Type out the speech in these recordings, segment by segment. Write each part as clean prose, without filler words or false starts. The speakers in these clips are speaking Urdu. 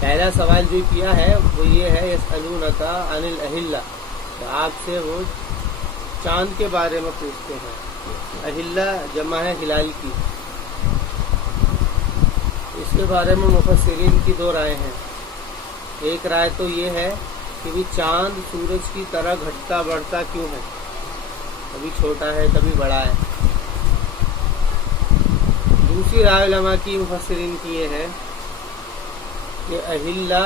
پہلا سوال جو کیا ہے وہ یہ ہے یسألونک عن الاہلہ، آپ سے وہ چاند کے بارے میں پوچھتے ہیں۔ اہلہ جمع ہے ہلال کی۔ اس کے بارے میں مفسرین کی دو رائے ہیں۔ ایک رائے تو یہ ہے کہ بھی چاند سورج کی طرح گھٹتا بڑھتا کیوں ہے، کبھی چھوٹا ہے کبھی بڑا ہے۔ دوسری رائے علماء کی مفسرین کی یہ ہے کہ اہلہ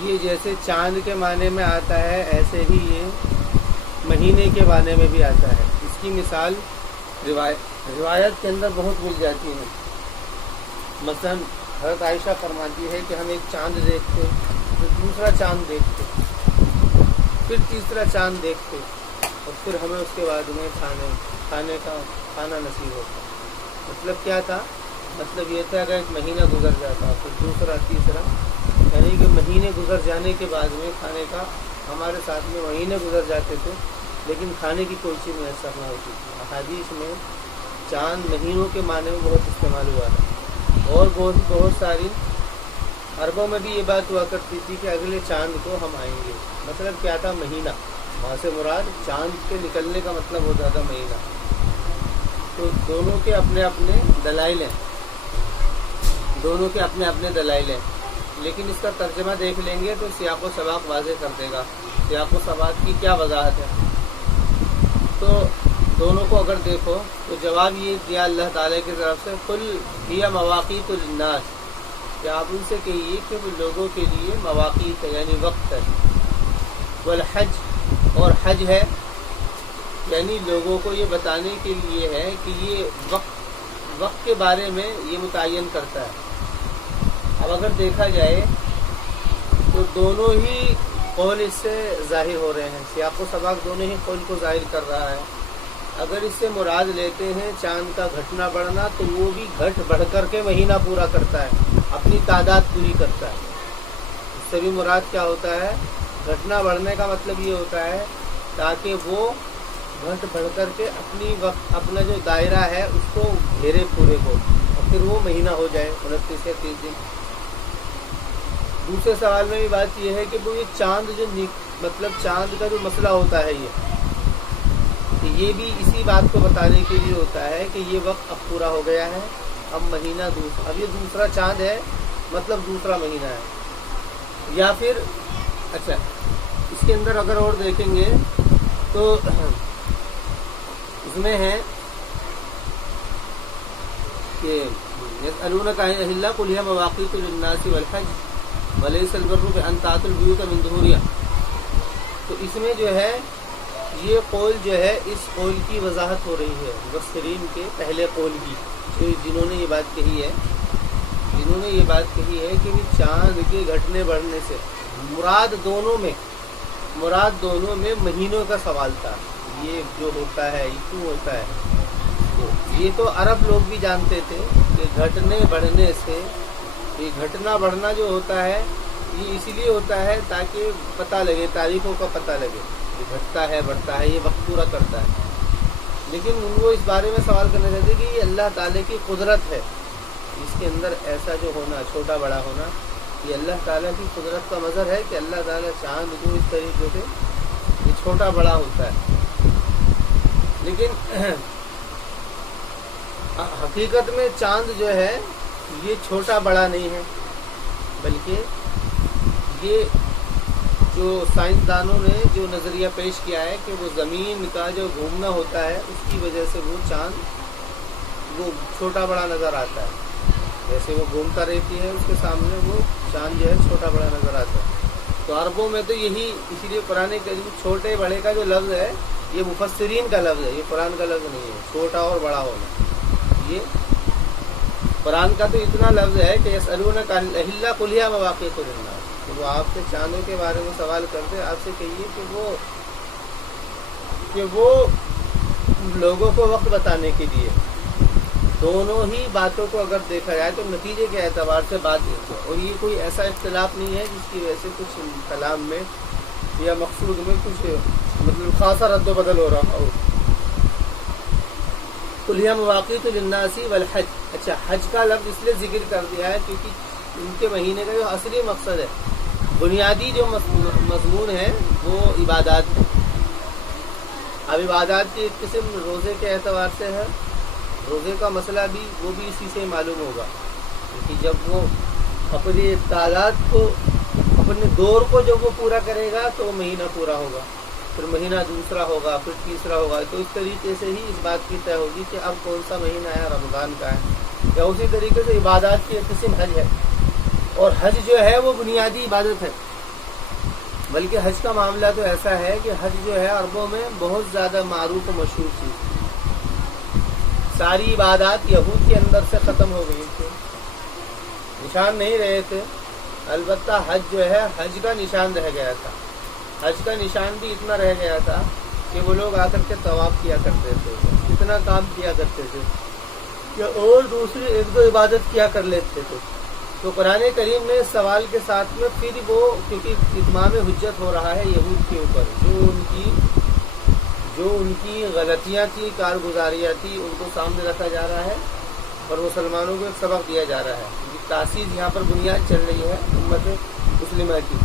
یہ جیسے چاند کے معنی میں آتا ہے ایسے ہی یہ مہینے کے معنی میں بھی آتا ہے۔ اس کی مثال روایت کے اندر بہت مل جاتی ہے۔ مثلا حضرت عائشہ فرماتی ہے کہ ہم ایک چاند دیکھتے، پھر دوسرا چاند دیکھتے، پھر تیسرا چاند دیکھتے، اور پھر ہمیں اس کے بعد میں کھانا نصیب ہوتا۔ مطلب کیا تھا؟ مطلب یہ تھا کہ ایک مہینہ گزر جاتا، پھر دوسرا تیسرا، یعنی کہ مہینے گزر جانے کے بعد میں کھانے کا ہمارے ساتھ میں مہینے گزر جاتے تھے لیکن کھانے کی کوئی چیز میسر نہ ہوتی تھی۔ احادیث میں چاند مہینوں کے معنی میں بہت استعمال ہوا ہے، اور بہت ساری عربوں میں بھی یہ بات ہوا کرتی تھی کہ اگلے چاند کو ہم آئیں گے۔ مطلب کیا تھا؟ مہینہ، وہاں سے مراد چاند کے نکلنے کا مطلب ہوتا تھا مہینہ۔ تو دونوں کے اپنے اپنے دلائل ہیں، دونوں کے اپنے اپنے دلائل ہیں، لیکن اس کا ترجمہ دیکھ لیں گے تو سیاق و سباق واضح کر دے گا سیاق و سباق کی کیا وضاحت ہے۔ تو دونوں کو اگر دیکھو تو جواب یہ دیا اللہ تعالیٰ کی طرف سے، قل ہی مواقیت للناس، کہ آپ ان سے کہیے کہ وہ لوگوں کے لیے مواقیت ہے یعنی وقت ہے، والحج، اور حج ہے یعنی لوگوں کو یہ بتانے کے لیے ہے کہ یہ وقت کے بارے میں یہ متعین کرتا ہے۔ اب اگر دیکھا جائے تو دونوں ہی قول اس سے ظاہر ہو رہے ہیں، سیاق و سباق دونوں ہی قول کو ظاہر کر رہا ہے۔ اگر اس سے مراد لیتے ہیں چاند کا گھٹنا بڑھنا تو وہ بھی گھٹ بڑھ کر کے مہینہ پورا کرتا ہے، اپنی تعداد پوری کرتا ہے۔ اس سے بھی مراد کیا ہوتا ہے؟ گھٹنا بڑھنے کا مطلب یہ ہوتا ہے تاکہ وہ گھٹ بڑھ کر کے اپنا جو دائرہ ہے اس کو گھیرے پورے کو، اور پھر وہ مہینہ ہو جائے 29 یا 30 دن۔ دوسرے سوال میں بھی بات یہ ہے کہ وہ یہ چاند جو مطلب چاند کا جو مسئلہ ہوتا ہے یہ بھی اسی بات کو بتانے کے لیے ہوتا ہے کہ یہ وقت اب پورا ہو گیا ہے، اب مہینہ اب یہ دوسرا چاند ہے، مطلب دوسرا مہینہ ہے۔ یا پھر اچھا اس کے اندر اگر اور دیکھیں گے تو اس میں ہے کہ یسألونک عن الاہلہ قل ہی مواقیت للناس والحج ولیس البر بان تأتوا البیوت من ظہورہا۔ تو اس میں جو ہے یہ قول جو ہے اس قول کی وضاحت ہو رہی ہے مفسرین کے پہلے قول کی، جنہوں نے یہ بات کہی ہے کہ چاند کے گھٹنے بڑھنے سے مراد دونوں میں مہینوں کا سوال تھا۔ یہ جو ہوتا ہے یہ کیوں ہوتا ہے؟ تو یہ تو عرب لوگ بھی جانتے تھے کہ گھٹنے بڑھنے سے، یہ گھٹنا بڑھنا جو ہوتا ہے یہ اسی لیے ہوتا ہے تاکہ پتہ لگے، تاریخوں کا پتہ لگے، یہ گھٹتا ہے بڑھتا ہے، یہ وقت پورا کرتا ہے۔ لیکن وہ اس بارے میں سوال کرنا چاہتے کہ یہ اللہ تعالیٰ کی قدرت ہے، اس کے اندر ایسا جو ہونا، چھوٹا بڑا ہونا، یہ اللہ تعالیٰ کی قدرت کا مظہر ہے کہ اللہ تعالیٰ چاند کو اس طریقے سے یہ چھوٹا بڑا ہوتا ہے۔ لیکن حقیقت میں چاند جو ہے یہ چھوٹا بڑا نہیں ہے، بلکہ یہ جو سائنسدانوں نے جو نظریہ پیش کیا ہے کہ وہ زمین کا جو گھومنا ہوتا ہے اس کی وجہ سے وہ چاند وہ چھوٹا بڑا نظر آتا ہے، جیسے وہ گھومتا رہتی ہے اس کے سامنے وہ چاند جو ہے چھوٹا بڑا نظر آتا ہے۔ تو عربوں میں تو یہی، اسی لیے قرآن کریم چھوٹے بڑے کا جو لفظ ہے یہ مفسرین کا لفظ ہے، یہ قرآن کا لفظ نہیں ہے، چھوٹا اور بڑا ہونا۔ یہ قرآن کا تو اتنا لفظ ہے کہ یسألونک عن الاہلہ قل ہی مواقیت للناس، وہ آپ سے چاندوں کے بارے میں سوال کرتے، آپ سے کہیے کہ وہ لوگوں کو وقت بتانے کے لیے۔ دونوں ہی باتوں کو اگر دیکھا جائے تو نتیجے کے اعتبار سے بات دیکھو، اور یہ کوئی ایسا اختلاف نہیں ہے جس کی وجہ سے کچھ کلام میں یا مقصود میں کچھ مطلب خاصا رد و بدل ہو رہا ہو۔ قل ہی مواقیت للناس والحج، اچھا حج کا لفظ اس لیے ذکر کر دیا ہے کیونکہ ان کے مہینے کا جو اصلی مقصد ہے، بنیادی جو مضمون ہے وہ عبادات ہے۔ اب عبادات کی ایک قسم روزے کے اعتبار سے ہے، روزے کا مسئلہ بھی وہ بھی اسی سے معلوم ہوگا کہ جب وہ اپنی تعداد کو، اپنے دور کو جب وہ پورا کرے گا تو مہینہ پورا ہوگا، پھر مہینہ دوسرا ہوگا، پھر تیسرا ہوگا، تو اس طریقے سے ہی اس بات کی طے ہوگی کہ اب کون سا مہینہ ہے، رمضان کا ہے۔ یا اسی طریقے سے عبادات کی ایک قسم حج ہے، اور حج جو ہے وہ بنیادی عبادت ہے، بلکہ حج کا معاملہ تو ایسا ہے کہ حج جو ہے عربوں میں بہت زیادہ معروف و مشہور چیز، ساری عبادات یہود کے اندر سے ختم ہو گئی تھی، نشان نہیں رہے تھے، البتہ حج جو ہے حج کا نشان رہ گیا تھا۔ حج کا نشان بھی اتنا رہ گیا تھا کہ وہ لوگ آ کر کے طواف کیا کرتے تھے، اتنا کام کیا کرتے تھے کہ اور دوسری ایک دو عبادت کیا کر لیتے تھے۔ تو قرآن کریم نے اس سوال کے ساتھ میں پھر وہ، کیونکہ اتمام حجت ہو رہا ہے یہود کے اوپر، جو ان کی غلطیاں تھی، کارگزاریاں تھی، ان کو سامنے رکھا جا رہا ہے اور مسلمانوں کو ایک سبق دیا جا رہا ہے۔ تاسیس یہاں پر بنیاد چل رہی ہے امت مسلمہ کی۔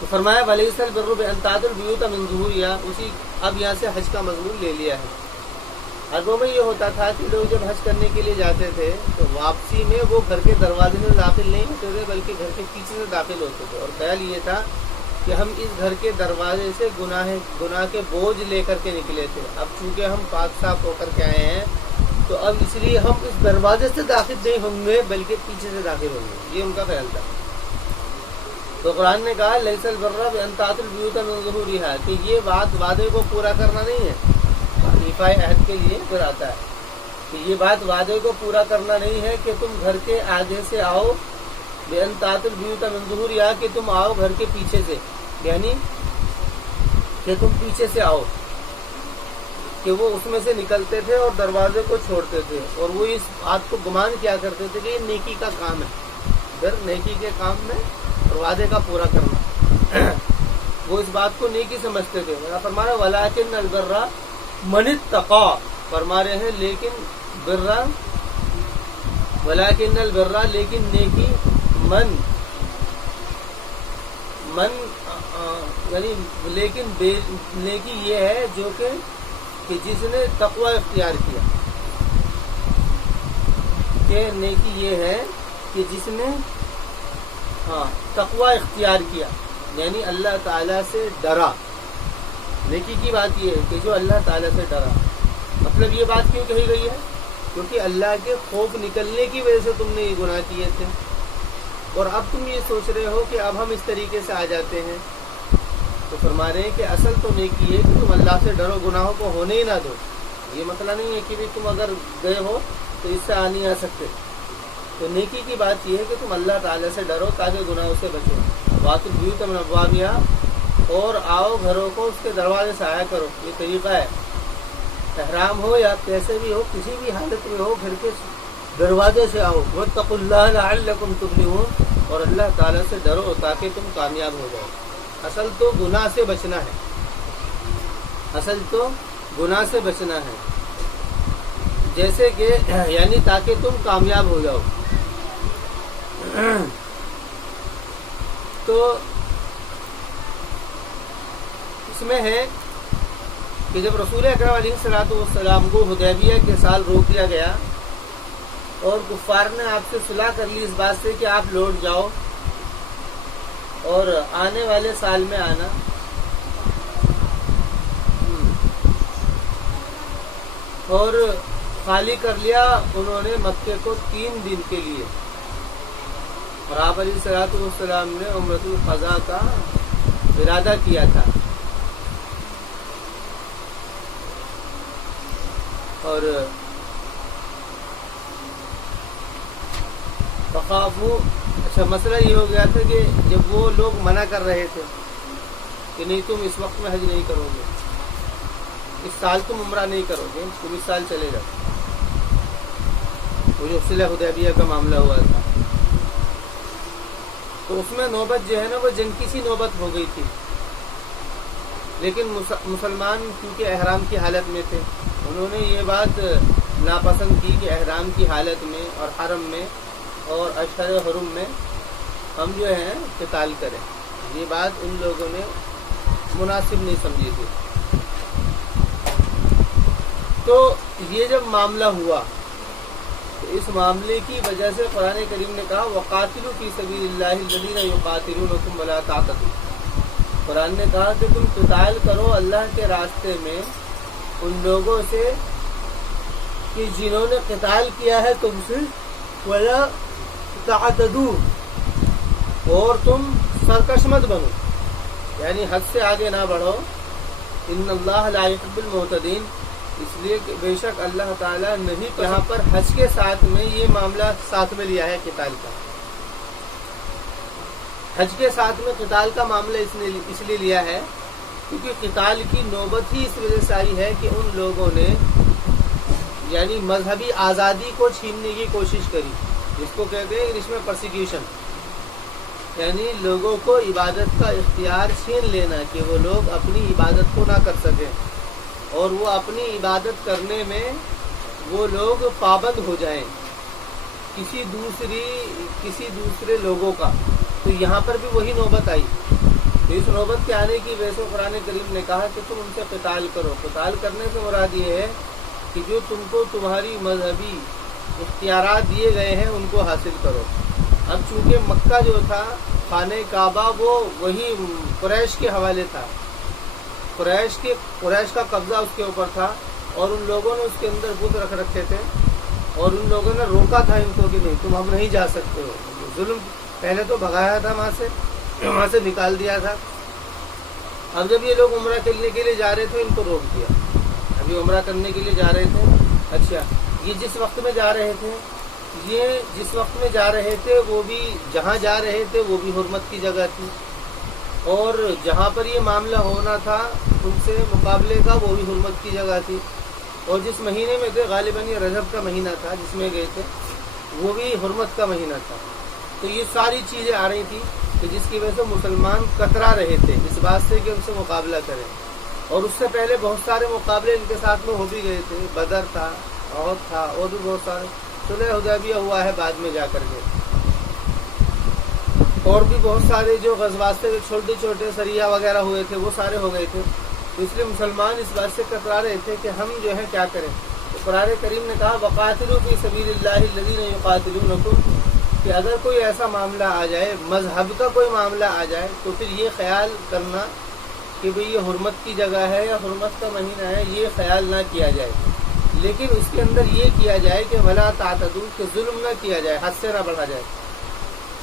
تو فرمایا وَلَيْسَ الْبِرُّ بِأَنْ تَأْتُوا الْبُيُوتَ مِنْ ظُهُورِهَا، اسی اب یہاں سے حج کا مضمون لے لیا ہے۔ حجوں میں یہ ہوتا تھا کہ لوگ جب حج کرنے کے لیے جاتے تھے تو واپسی میں وہ گھر کے دروازے میں داخل نہیں ہوتے تھے، بلکہ گھر کے پیچھے سے داخل ہوتے تھے، اور خیال یہ تھا کہ ہم اس گھر کے دروازے سے گناہ کے بوجھ لے کر کے نکلے تھے، اب چونکہ ہم پاک صاف ہو کر کے آئے ہیں تو اب اس لیے ہم اس دروازے سے داخل نہیں ہوں گے بلکہ پیچھے سے داخل ہوں گے، یہ ان کا خیال تھا۔ تو قرآن نے کہا لیس البر بأن تأتوا البیوت من ظہورها، کہ یہ بات وعدے کو پورا کرنا نہیں ہے، ایفائے عہد کے لیے پھر آتا ہے کہ یہ بات وعدے کو پورا کرنا نہیں ہے کہ تم گھر کے آگے سے آؤ، بأن تأتوا البیوت من ظہورها، کہ تم آؤ گھر کے پیچھے سے، یعنی کہ تم پیچھے سے آؤ، کہ وہ اس میں سے نکلتے تھے اور دروازے کو چھوڑتے تھے، اور وہ اس بات کو گمان کیا کرتے تھے کہ یہ نیکی کا کام ہے، پھر نیکی کے کام میں اور وعدے کا پورا کرنا، وہ اس بات کو نیکی سمجھتے تھے۔ فرمایا وَلَٰكِنَّ الْبِرَّ مَنِ اتَّقَىٰ، فرما رہے ہیں لیکن برا، وَلَٰكِنَّ الْبِرَّ، لیکن نیکی، من یعنی لیکن نیکی یہ ہے جو کہ جس نے تقوی اختیار کیا، کہ نیکی یہ ہے کہ جس نے تقوی اختیار کیا، یعنی اللہ تعالیٰ سے ڈرا۔ نیکی کی بات یہ ہے کہ جو اللہ تعالیٰ سے ڈرا، مطلب یہ بات کیوں کہی گئی ہے؟ کیونکہ اللہ کے خوف نکلنے کی وجہ سے تم نے یہ گناہ کیے تھے، اور اب تم یہ سوچ رہے ہو کہ اب ہم اس طریقے سے آ جاتے ہیں، تو فرما رہے ہیں کہ اصل تو نیکی ہے کہ تم اللہ سے ڈرو، گناہوں کو ہونے ہی نہ دو۔ یہ مسئلہ نہیں ہے کہ بھی تم اگر گئے ہو تو اس سے آ نہیں آ سکتے، تو نیکی کی بات یہ ہے کہ تم اللہ تعالیٰ سے ڈرو تاکہ گناہوں سے بچو۔ وَأْتُوا الْبُيُوتَ مِنْ أَبْوَابِهَا، اور آؤ گھروں کو اس کے دروازے سے آیا کرو، یہ طریقہ ہے، احرام ہو یا کیسے بھی ہو، کسی بھی حالت میں ہو، گھر کے دروازے سے آؤ۔ وَاتَّقُوا اللَّهَ لَعَلَّكُمْ تُفْلِحُونَ، اور اللہ تعالیٰ سے ڈرو تاکہ تم کامیاب ہو جاؤ۔ اصل تو گناہ سے بچنا ہے، اصل تو گناہ سے بچنا ہے، جیسے کہ یعنی تاکہ تم کامیاب ہو جاؤ۔ تو اس میں ہے کہ جب رسول اکرم علیہ الصلوۃ والسلام کو حدیبیہ کے سال روک دیا گیا اور کفار نے آپ سے صلح کر لی اس بات سے کہ آپ لوٹ جاؤ اور آنے والے سال میں آنا، اور خالی کر لیا انہوں نے مکے کو 3 دن کے لیے، اور آپ علیہ الصلوۃ والسلام نے عمرۃ القضاء کا ارادہ کیا تھا، اور فخافوا، اچھا مسئلہ یہ ہو گیا تھا کہ جب وہ لوگ منع کر رہے تھے کہ نہیں تم اس وقت میں حج نہیں کرو گے، اس سال تم عمرہ نہیں کرو گے، تم اس سال چلے جاؤ، وہ جو صلح حدیبیہ کا معاملہ ہوا تھا، تو اس میں نوبت جو ہے نا وہ جنگ کی سی نوبت ہو گئی تھی، لیکن مسلمان کیونکہ احرام کی حالت میں تھے، انہوں نے یہ بات ناپسند کی کہ احرام کی حالت میں اور حرم میں اور اشہر حرم میں ہم جو ہیں قتال کریں. یہ بات ان لوگوں نے مناسب نہیں سمجھی تھی. تو یہ جب معاملہ ہوا تو اس معاملے کی وجہ سے قرآن کریم نے کہا وَقَاتِلُوا فِي سَبِيلِ اللَّهِ الَّذِينَ يُقَاتِلُونَكُمْ وَلَا تَعْتَدُوا. قرآن نے کہا کہ تم قتال کرو اللہ کے راستے میں ان لوگوں سے کہ جنہوں نے قتال کیا ہے تم سے، وَلَا تَعْتَدُوا، اور تم سرکش مت بنو، یعنی حد سے آگے نہ بڑھو. ان اللہ لا يحب المعتدین، اس لیے کہ بے شک اللہ تعالیٰ نہیں. یہاں پر حج کے ساتھ میں یہ معاملہ ساتھ میں لیا ہے قتال کا. حج کے ساتھ میں قتال کا معاملہ اس لیے لیا ہے کیونکہ قتال کی نوبت ہی اس وجہ سے آئی ہے کہ ان لوگوں نے یعنی مذہبی آزادی کو چھیننے کی کوشش کری، جس کو کہتے ہیں انگلش میں پرسیکیوشن، یعنی لوگوں کو عبادت کا اختیار چھین لینا کہ وہ لوگ اپنی عبادت کو نہ کر سکیں اور وہ اپنی عبادت کرنے میں وہ لوگ پابند ہو جائیں کسی دوسرے لوگوں کا. تو یہاں پر بھی وہی نوبت آئی. تو اس نوبت کے آنے کی وجہ سے قرآن کریم نے کہا کہ تم ان سے قتال کرو. قتال کرنے سے مراد یہ ہے کہ جو تم کو تمہاری مذہبی اختیارات دیے گئے ہیں ان کو حاصل کرو. اب چونکہ مکہ جو تھا خانہ کعبہ وہ وہی قریش کے حوالے تھا، قریش کا قبضہ اس کے اوپر تھا اور ان لوگوں نے اس کے اندر بت رکھ رکھے تھے اور ان لوگوں نے روکا تھا ان کو کہ نہیں تم ہم نہیں جا سکتے ہو. ظلم پہلے تو بھگایا تھا وہاں سے نکال دیا تھا. اب جب یہ لوگ عمرہ کرنے کے لیے جا رہے تھے ان کو روک دیا. ابھی عمرہ کرنے کے لیے جا رہے تھے. اچھا یہ جس وقت میں جا رہے تھے وہ بھی جہاں جا رہے تھے وہ بھی حرمت کی جگہ تھی اور جہاں پر یہ معاملہ ہونا تھا ان سے مقابلے کا وہ بھی حرمت کی جگہ تھی اور جس مہینے میں تھے غالباً یہ رجب کا مہینہ تھا جس میں گئے تھے وہ بھی حرمت کا مہینہ تھا. تو یہ ساری چیزیں آ رہی تھی کہ جس کی وجہ سے مسلمان کترا رہے تھے اس بات سے کہ ان سے مقابلہ کریں. اور اس سے پہلے بہت سارے مقابلے ان کے ساتھ میں ہو بھی گئے تھے. بدر تھا، احد تھا اور بھی بہت سارے. صلح حدیبیہ ہوا ہے بعد میں جا کر کے، اور بھی بہت سارے جو غزوات سے چھوٹے چھوٹے سریہ وغیرہ ہوئے تھے وہ سارے ہو گئے تھے. تو اس لیے مسلمان اس بات سے کترا رہے تھے کہ ہم جو ہے کیا کریں. تو قرآن کریم نے کہا وَقَاتِلُوا فِي سَبِيلِ اللَّهِ الَّذِينَ يُقَاتِلُونَكُمْ، کہ اگر کوئی ایسا معاملہ آ جائے، مذہب کا کوئی معاملہ آ جائے تو پھر یہ خیال کرنا کہ بھئی یہ حرمت کی جگہ ہے یا حرمت کا مہینہ ہے، یہ خیال نہ کیا جائے. لیکن اس کے اندر یہ کیا جائے کہ وَلَا تَعْتَدُوا، کہ ظلم نہ کیا جائے، حد سے نہ بڑھا جائے.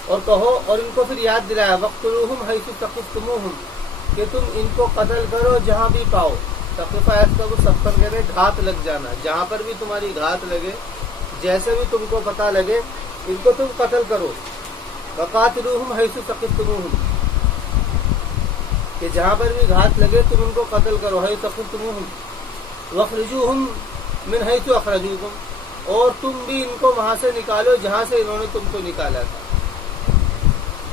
اور کہو، اور ان کو پھر یاد دلایا وَاقْتُلُوهُمْ حَيْثُ ثَقَفْتُمُوهُمْ، کہ تم ان کو قتل کرو جہاں بھی پاؤ. تخفیف آیت کا وہ سفر کہتے ہیں گھات لگ جانا، جہاں پر بھی تمہاری گھات لگے، جیسے بھی تم کو پتہ لگے ان کو تم قتل کرو. وَقَاتِلُوهُمْ حَيْثُ ثَقَفْتُمُوهُمْ، کہ جہاں پر بھی گھات لگے تم ان کو قتل کرو. حَيْثُ ثَقَفْتُمُوهُمْ وَاخْرِجُوهُمْ مِنْ حَيْثُ أَخْرَجُوكُمْ، اور تم بھی ان کو وہاں سے نکالو جہاں سے انہوں نے تم کو نکالا تھا.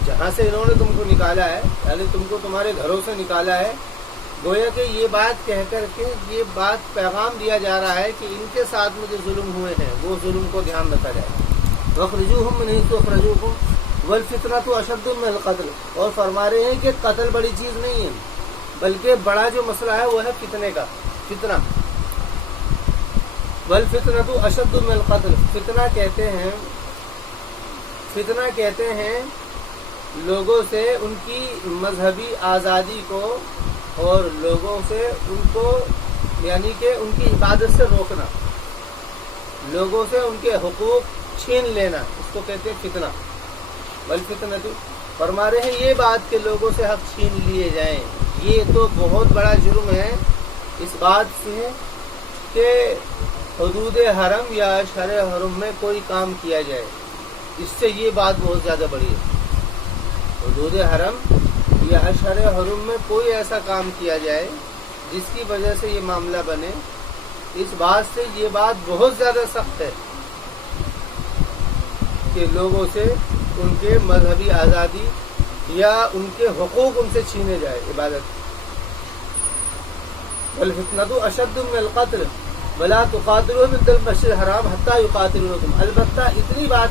جہاں سے انہوں نے تم کو نکالا ہے یعنی تم کو تمہارے گھروں سے نکالا ہے. گویا کہ یہ بات کہہ کر کے یہ بات پیغام دیا جا رہا ہے کہ ان کے ساتھ میں جو ظلم ہوئے ہیں وہ ظلم کو دھیان رکھا جائے. وَاخْرِجُوهُمْ مِنْ حَيْثُ أَخْرَجُوكُمْ وَالْفِتْنَةُ أَشَدُّ مِنَ الْقَتْلِ، اور فرما رہے ہیں کہ قتل بڑی چیز نہیں ہے بلکہ بڑا جو مسئلہ ہے وہ ہے فتنے کا. فتنہ، وَالْفِتْنَةُ أَشَدُّ مِنَ الْقَتْلِ، فتنہ کہتے ہیں لوگوں سے ان کی مذہبی آزادی کو اور لوگوں سے ان کو یعنی کہ ان کی عبادت سے روکنا، لوگوں سے ان کے حقوق چھین لینا، اس کو کہتے ہیں فتنہ. والفتنہ، فرما رہے ہیں یہ بات کہ لوگوں سے حق چھین لیے جائیں یہ تو بہت بڑا جرم ہے اس بات سے کہ حدود حرم یا اشہر حرم میں کوئی کام کیا جائے. اس سے یہ بات بہت زیادہ بڑی ہے. حدود حرم یا اشہر حرم میں کوئی ایسا کام کیا جائے جس کی وجہ سے یہ معاملہ بنے، اس بات سے یہ بات بہت زیادہ سخت ہے کہ لوگوں سے ان کے مذہبی آزادی یا ان کے حقوق ان سے چھینے جائے عبادت. والفتنة أشد من القتل ولا تقاتلوهم عند المسجد الحرام حتى يقاتلوكم، البتہ اتنی بات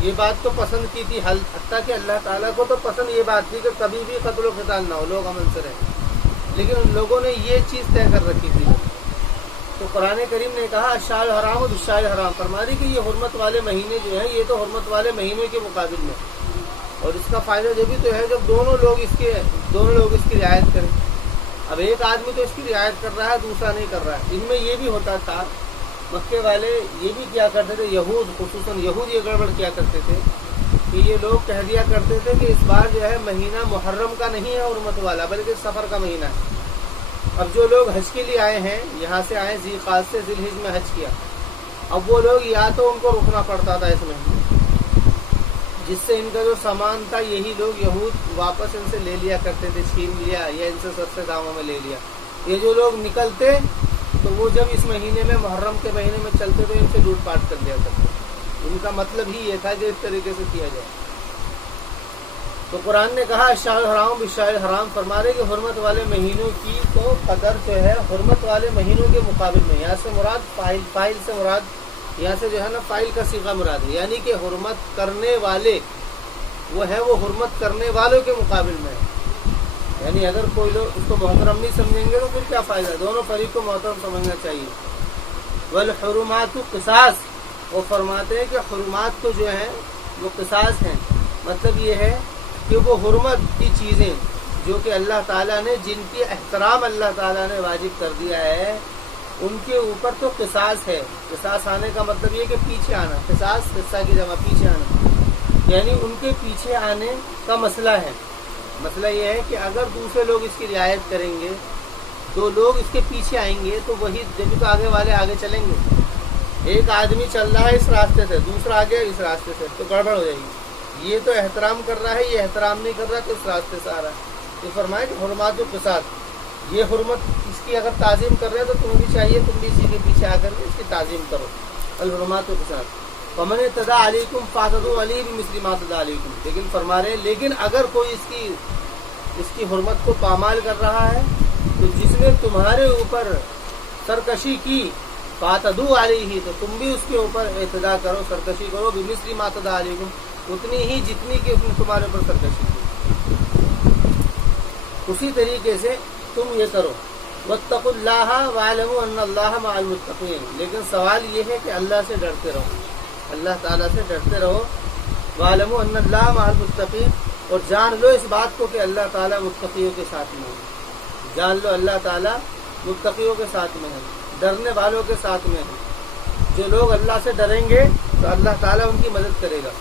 یہ بات تو پسند کی تھی، حتیٰ کہ اللہ تعالیٰ کو تو پسند یہ بات تھی کہ کبھی بھی قتل و قتال نہ ہو، لوگ امن سے رہیں، لیکن ان لوگوں نے یہ چیز طے کر رکھی تھی۔ تو قرآن کریم نے کہا الشہر الحرام بالشہر الحرام، فرما دی کہ یہ حرمت والے مہینے جو ہیں یہ تو حرمت والے مہینے کے مقابل میں، اور اس کا فائدہ جو بھی تو ہے جب دونوں لوگ اس کی رعایت کریں۔ اب ایک آدمی تو اس کی رعایت کر رہا ہے، دوسرا نہیں کر رہا ہے۔ ان میں یہ بھی ہوتا تھا، مکے والے یہ بھی کیا کرتے تھے، یہود خصوصاً یہود یہ گڑبڑ کیا کرتے تھے کہ یہ لوگ کہہ دیا کرتے تھے کہ اس بار جو ہے مہینہ محرم کا نہیں ہے حرمت والا، بلکہ سفر کا مہینہ ہے۔ اب جو لوگ حج کے لیے آئے ہیں، یہاں سے آئے ذی القعدہ سے ذی الحجہ میں حج کیا، اب وہ لوگ یا تو ان کو رکنا پڑتا تھا اس مہینے، جس سے ان کا جو سامان تھا یہی لوگ یہود واپس ان سے لے لیا کرتے تھے، چھین لیا یا ان سے سستے داموں میں لے لیا۔ یہ جو لوگ نکلتے تو وہ جب اس مہینے میں محرم کے مہینے میں چلتے تو ان سے لوٹ پاٹ کر دیا کرتے۔ ان کا مطلب ہی یہ تھا کہ اس طریقے سے کیا جائے۔ تو قرآن نے کہا الشہر الحرام بالشہر الحرام، فرما رہے کہ حرمت والے مہینوں کی تو قدر جو ہے حرمت والے مہینوں کے مقابل میں، یہاں سے مراد فاعل سے مراد یہاں سے جو ہے نا فاعل کا صیغہ مراد ہے، یعنی کہ حرمت کرنے والے وہ ہے وہ حرمت کرنے والوں کے مقابل میں ہے۔ یعنی اگر کوئی لوگ اس کو محترم نہیں سمجھیں گے تو پھر کیا فائدہ، دونوں فریق کو محترم سمجھنا چاہیے۔ والحرمات قصاص، وہ فرماتے ہیں کہ حرمات تو جو ہیں وہ قصاص ہیں، مطلب یہ ہے کہ وہ حرمت کی چیزیں جو کہ اللہ تعالیٰ نے جن کی احترام اللہ تعالیٰ نے واجب کر دیا ہے ان کے اوپر تو قصاص ہے۔ قصاص آنے کا مطلب یہ کہ پیچھے آنا، قصاص قصہ کی جمع پیچھے آنا، یعنی ان کے پیچھے آنے کا مسئلہ ہے۔ مسئلہ یہ ہے کہ اگر دوسرے لوگ اس کی رعایت کریں گے تو لوگ اس کے پیچھے آئیں گے تو وہی جبھی تو آگے والے آگے چلیں گے۔ ایک آدمی چل رہا ہے اس راستے سے، دوسرا آگے اس راستے سے، تو گڑبڑ ہو جائے گی۔ یہ تو احترام کر رہا ہے، یہ احترام نہیں کر رہا کہ اس راستے سے آ رہا ہے۔ یہ فرمائے کہ حرمات و قصاص، یہ حرمت اس کی اگر تعظیم کر رہے ہیں تو تمہیں بھی چاہیے تم بھی اسی کے پیچھے آ کر کے اس کی تعظیم کرو۔ الحرمات و قصاص فمن اعتدى علیکم فاعتدوا علیہ بمثل ما اعتدى علیکم، لیکن فرما رہے ہیں لیکن اگر کوئی اس کی حرمت کو پامال کر رہا ہے تو جس نے تمہارے اوپر سرکشی کی فاعتدوا علیہ، تو تم بھی اس کے اوپر اعتداء کرو، سرکشی کرو، بمثل ما اعتدى علیکم، اتنی ہی جتنی کہ اس نے تمہارے اوپر سرکشی کی، اسی طریقے سے تم یہ کرو۔ واتقوا اللہ واعلموا ان اللہ مع المتقین، لیکن سوال یہ ہے کہ اللہ سے ڈرتے رہو، اللہ تعالیٰ سے ڈرتے رہو۔ وَاعْلَمُوا أَنَّ اللَّهَ مَعَ الْمُتَّقِينَ، اور جان لو اس بات کو کہ اللہ تعالیٰ متقیوں کے ساتھ میں ہے، جان لو اللہ تعالیٰ متقیوں کے ساتھ میں ہے، ڈرنے والوں کے ساتھ میں ہے۔ جو لوگ اللہ سے ڈریں گے تو اللہ تعالیٰ ان کی مدد کرے گا۔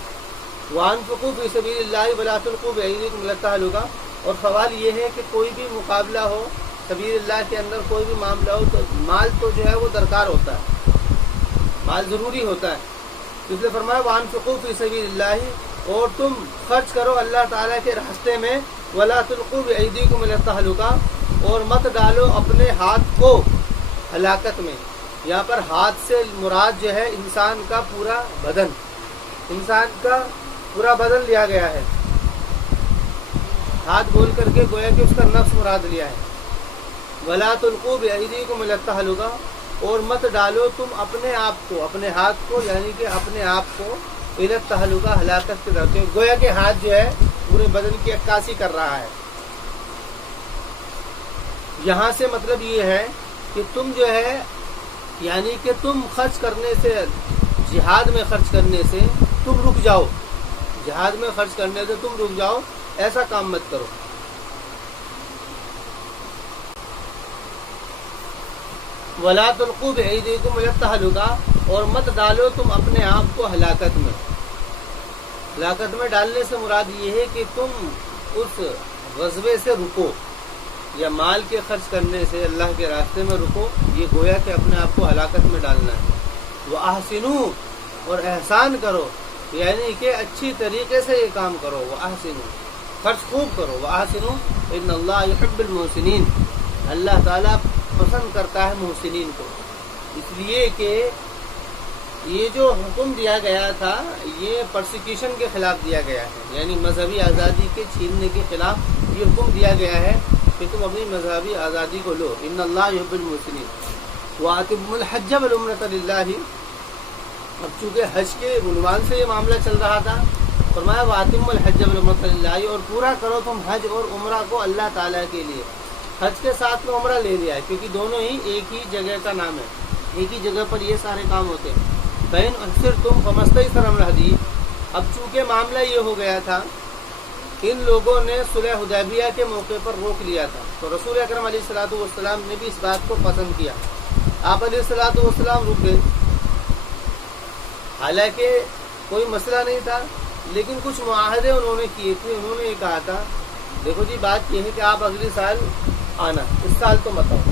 وَأَنفِقُوا فِي سَبِيلِ اللَّهِ وَلَا تُلْقُوا بِأَيْدِيكُمْ إِلَى التَّهْلُكَةِ، اور سوال یہ ہے کہ کوئی بھی مقابلہ ہو سبیل اللہ کے اندر، کوئی بھی معاملہ ہو تو مال تو جو ہے وہ درکار ہوتا ہے، مال ضروری ہوتا ہے، اس لیے فرمایا وَأَنفِقُوا فِي سَبِيلِ اللَّهِ، اور تم خرچ کرو اللہ تعالیٰ کے راستے میں، وَلَا تُلْقُوا بِأَيْدِيكُمْ إِلَى التَّهْلُكَةِ، اور مت ڈالو اپنے ہاتھ کو ہلاکت میں۔ یہاں پر ہاتھ سے مراد جو ہے انسان کا پورا بدن، انسان کا پورا بدن لیا گیا ہے، ہاتھ بول کر کے گویا کہ اس کا نفس مراد لیا ہے۔ وَلَا تُلْقُوا بِأَيْدِيكُمْ إِلَى التَّهْلُكَةِ، اور مت ڈالو تم اپنے آپ کو، اپنے ہاتھ کو، یعنی کہ اپنے آپ کو إِلَى التَّهْلُكَةِ، ہلاکت کے طرف، گویا کہ ہاتھ جو ہے پورے بدن کی عکاسی کر رہا ہے۔ یہاں سے مطلب یہ ہے کہ تم جو ہے یعنی کہ تم خرچ کرنے سے، جہاد میں خرچ کرنے سے تم رک جاؤ، جہاد میں خرچ کرنے سے تم رک جاؤ، ایسا کام مت کرو۔ وَلَا تُلْقُوا بِأَيْدِيكُمْ إِلَى التَّهْلُكَةِ، اور مت ڈالو تم اپنے آپ کو ہلاکت میں۔ ہلاکت میں ڈالنے سے مراد یہ ہے کہ تم اس غزوے سے رکو، یا مال کے خرچ کرنے سے اللہ کے راستے میں رکو، یہ گویا کہ اپنے آپ کو ہلاکت میں ڈالنا ہے۔ وَأَحْسِنُوا، اور احسان کرو، یعنی کہ اچھی طریقے سے یہ کام کرو۔ وَأَحْسِنُوا، خرچ خوب کرو۔ وَأَحْسِنُوا إِنَّ اللَّهَ يُحِبُّ الْمُحْسِنِينَ، اللہ تعالیٰ پسند کرتا ہے محسنین کو، اس لیے کہ یہ جو حکم دیا گیا تھا یہ پرسیکیوشن کے خلاف دیا گیا ہے، یعنی مذہبی آزادی کے چھیننے کے خلاف یہ حکم دیا گیا ہے کہ تم اپنی مذہبی آزادی کو لو۔ ان اللہ یحب المحسنین۔ وَأَتِمُّوا الْحَجَّ وَالْعُمْرَةَ لِلَّهِ، اب چونکہ حج کے عنوان سے یہ معاملہ چل رہا تھا، فرمایا وَأَتِمُّ الْحَجَّ وَالْعُمْرَةَ لِلَّهِ، اور پورا کرو تم حج اور عمرہ کو اللہ تعالیٰ کے لیے۔ حج کے ساتھ میں عمرہ لے لیا ہے کیونکہ دونوں ہی ایک ہی جگہ کا نام ہے، ایک ہی جگہ پر یہ سارے کام ہوتے ہیں۔ فَإِنْ أُحْصِرْتُمْ فَمَا اسْتَيْسَرَ مِنَ الْهَدْيِ، اب چونکہ معاملہ یہ ہو گیا تھا، ان لوگوں نے صلح حدیبیہ کے موقع پر روک لیا تھا، تو رسول اکرم علیہ الصلوۃ والسلام نے بھی اس بات کو پسند کیا، آپ علیہ الصلوۃ والسلام رک گئے۔ حالانکہ کوئی مسئلہ نہیں تھا، لیکن کچھ معاہدے انہوں نے کیے تھے۔ انہوں نے یہ کہا تھا دیکھو جی بات یہ ہے کہ آپ اگلے سال آنا، اس سال تو مت آؤ۔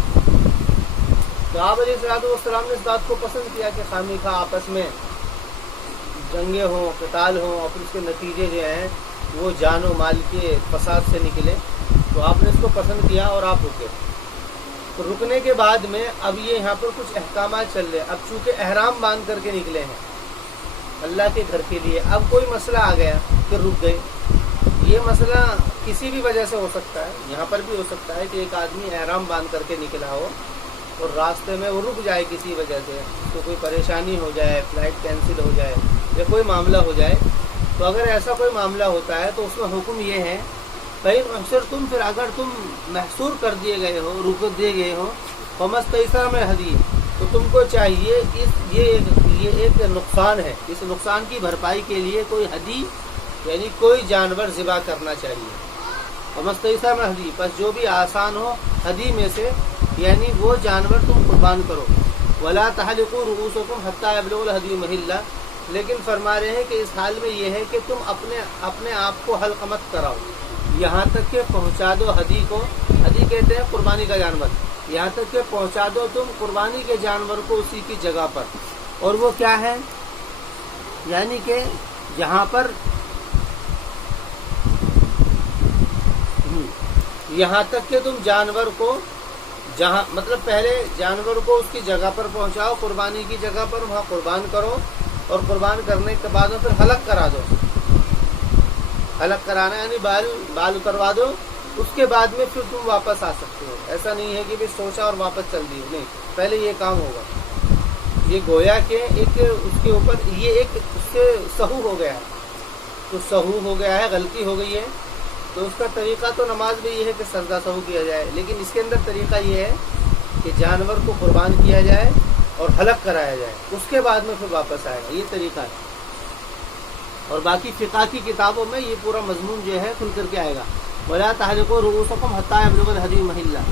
تو آپ علیہ الصلوۃ والسلام نے اس بات کو پسند کیا کہ خواہ مخواہ آپس میں جنگیں ہوں، قتال ہوں، اور پھر اس کے نتیجے جو ہیں وہ جان و مال کے فساد سے نکلے، تو آپ نے اس کو پسند کیا اور آپ رکے۔ تو رکنے کے بعد میں اب یہ یہاں پر کچھ احکامات چل رہے ہیں۔ اب چونکہ احرام باندھ کر کے نکلے ہیں اللہ کے گھر کے لیے، اب کوئی مسئلہ آ گیا کہ رک گئے۔ یہ مسئلہ کسی بھی وجہ سے ہو سکتا ہے، یہاں پر بھی ہو سکتا ہے کہ ایک آدمی احرام باندھ کر کے نکلا ہو اور راستے میں وہ رک جائے کسی وجہ سے، تو کوئی پریشانی ہو جائے، فلائٹ کینسل ہو جائے یا کوئی معاملہ ہو جائے۔ تو اگر ایسا کوئی معاملہ ہوتا ہے تو اس میں حکم یہ ہے فَإِنْ أُحْصِرْتُمْ، پھر اگر تم محصور کر دیے گئے ہو، رک دیے گئے ہو، فَمَا اسْتَيْسَرَ مِنَ الْهَدْيِ، تو تم کو چاہیے یہ ایک نقصان ہے، اس نقصان کی بھرپائی کے لیے کوئی ہدی یعنی کوئی جانور ذبح کرنا چاہیے۔ فَمَا اسْتَيْسَرَ مِنَ الْهَدْيِ، بس جو بھی آسان ہو ہدی میں سے، یعنی وہ جانور تم قربان کرو۔ وَلَا تَحْلِقُوا رُؤُوسَكُمْ حَتَّىٰ يَبْلُغَ الْهَدْيُ مَحِلَّهُ، لیکن فرما رہے ہیں کہ اس حال میں یہ ہے کہ تم اپنے آپ کو حلق مت کراؤ یہاں تک کہ پہنچا دو ہدی کو، ہدی کہتے ہیں قربانی کا جانور، یہاں تک کہ پہنچا دو تم قربانی کے جانور کو اسی کی جگہ پر۔ اور وہ کیا ہے؟ یعنی کہ جہاں پر یہاں تک کہ تم جانور کو جہاں مطلب پہلے جانور کو اس کی جگہ پر پہنچاؤ، قربانی کی جگہ پر، وہاں قربان کرو، اور قربان کرنے کے بعد میں پھر حلق کرا دو۔ حلق کرانا یعنی بال اتروا دو، اس کے بعد میں پھر تم واپس آ سکتے ہو۔ ایسا نہیں ہے کہ بھی سوچا اور واپس چل دیے، نہیں، پہلے یہ کام ہوگا۔ یہ گویا کہ ایک اس کے اوپر یہ ایک اس سے سہو ہو گیا ہے، تو سہو ہو گیا ہے، غلطی ہو گئی ہے، تو اس کا طریقہ تو نماز میں یہ ہے کہ سجدہ سہو کیا جائے، لیکن اس کے اندر طریقہ یہ ہے کہ جانور کو قربان کیا جائے اور حلق کرایا جائے، اس کے بعد میں پھر واپس آئے گا، یہ طریقہ ہے۔ اور باقی فقہ کی کتابوں میں یہ پورا مضمون جو ہے کھل کر کے آئے گا۔ وَلَا تَحْلِقُوا رُؤُوسَكُمْ حَتَّىٰ يَبْلُغَ الْهَدْيُ مَحِلَّهُ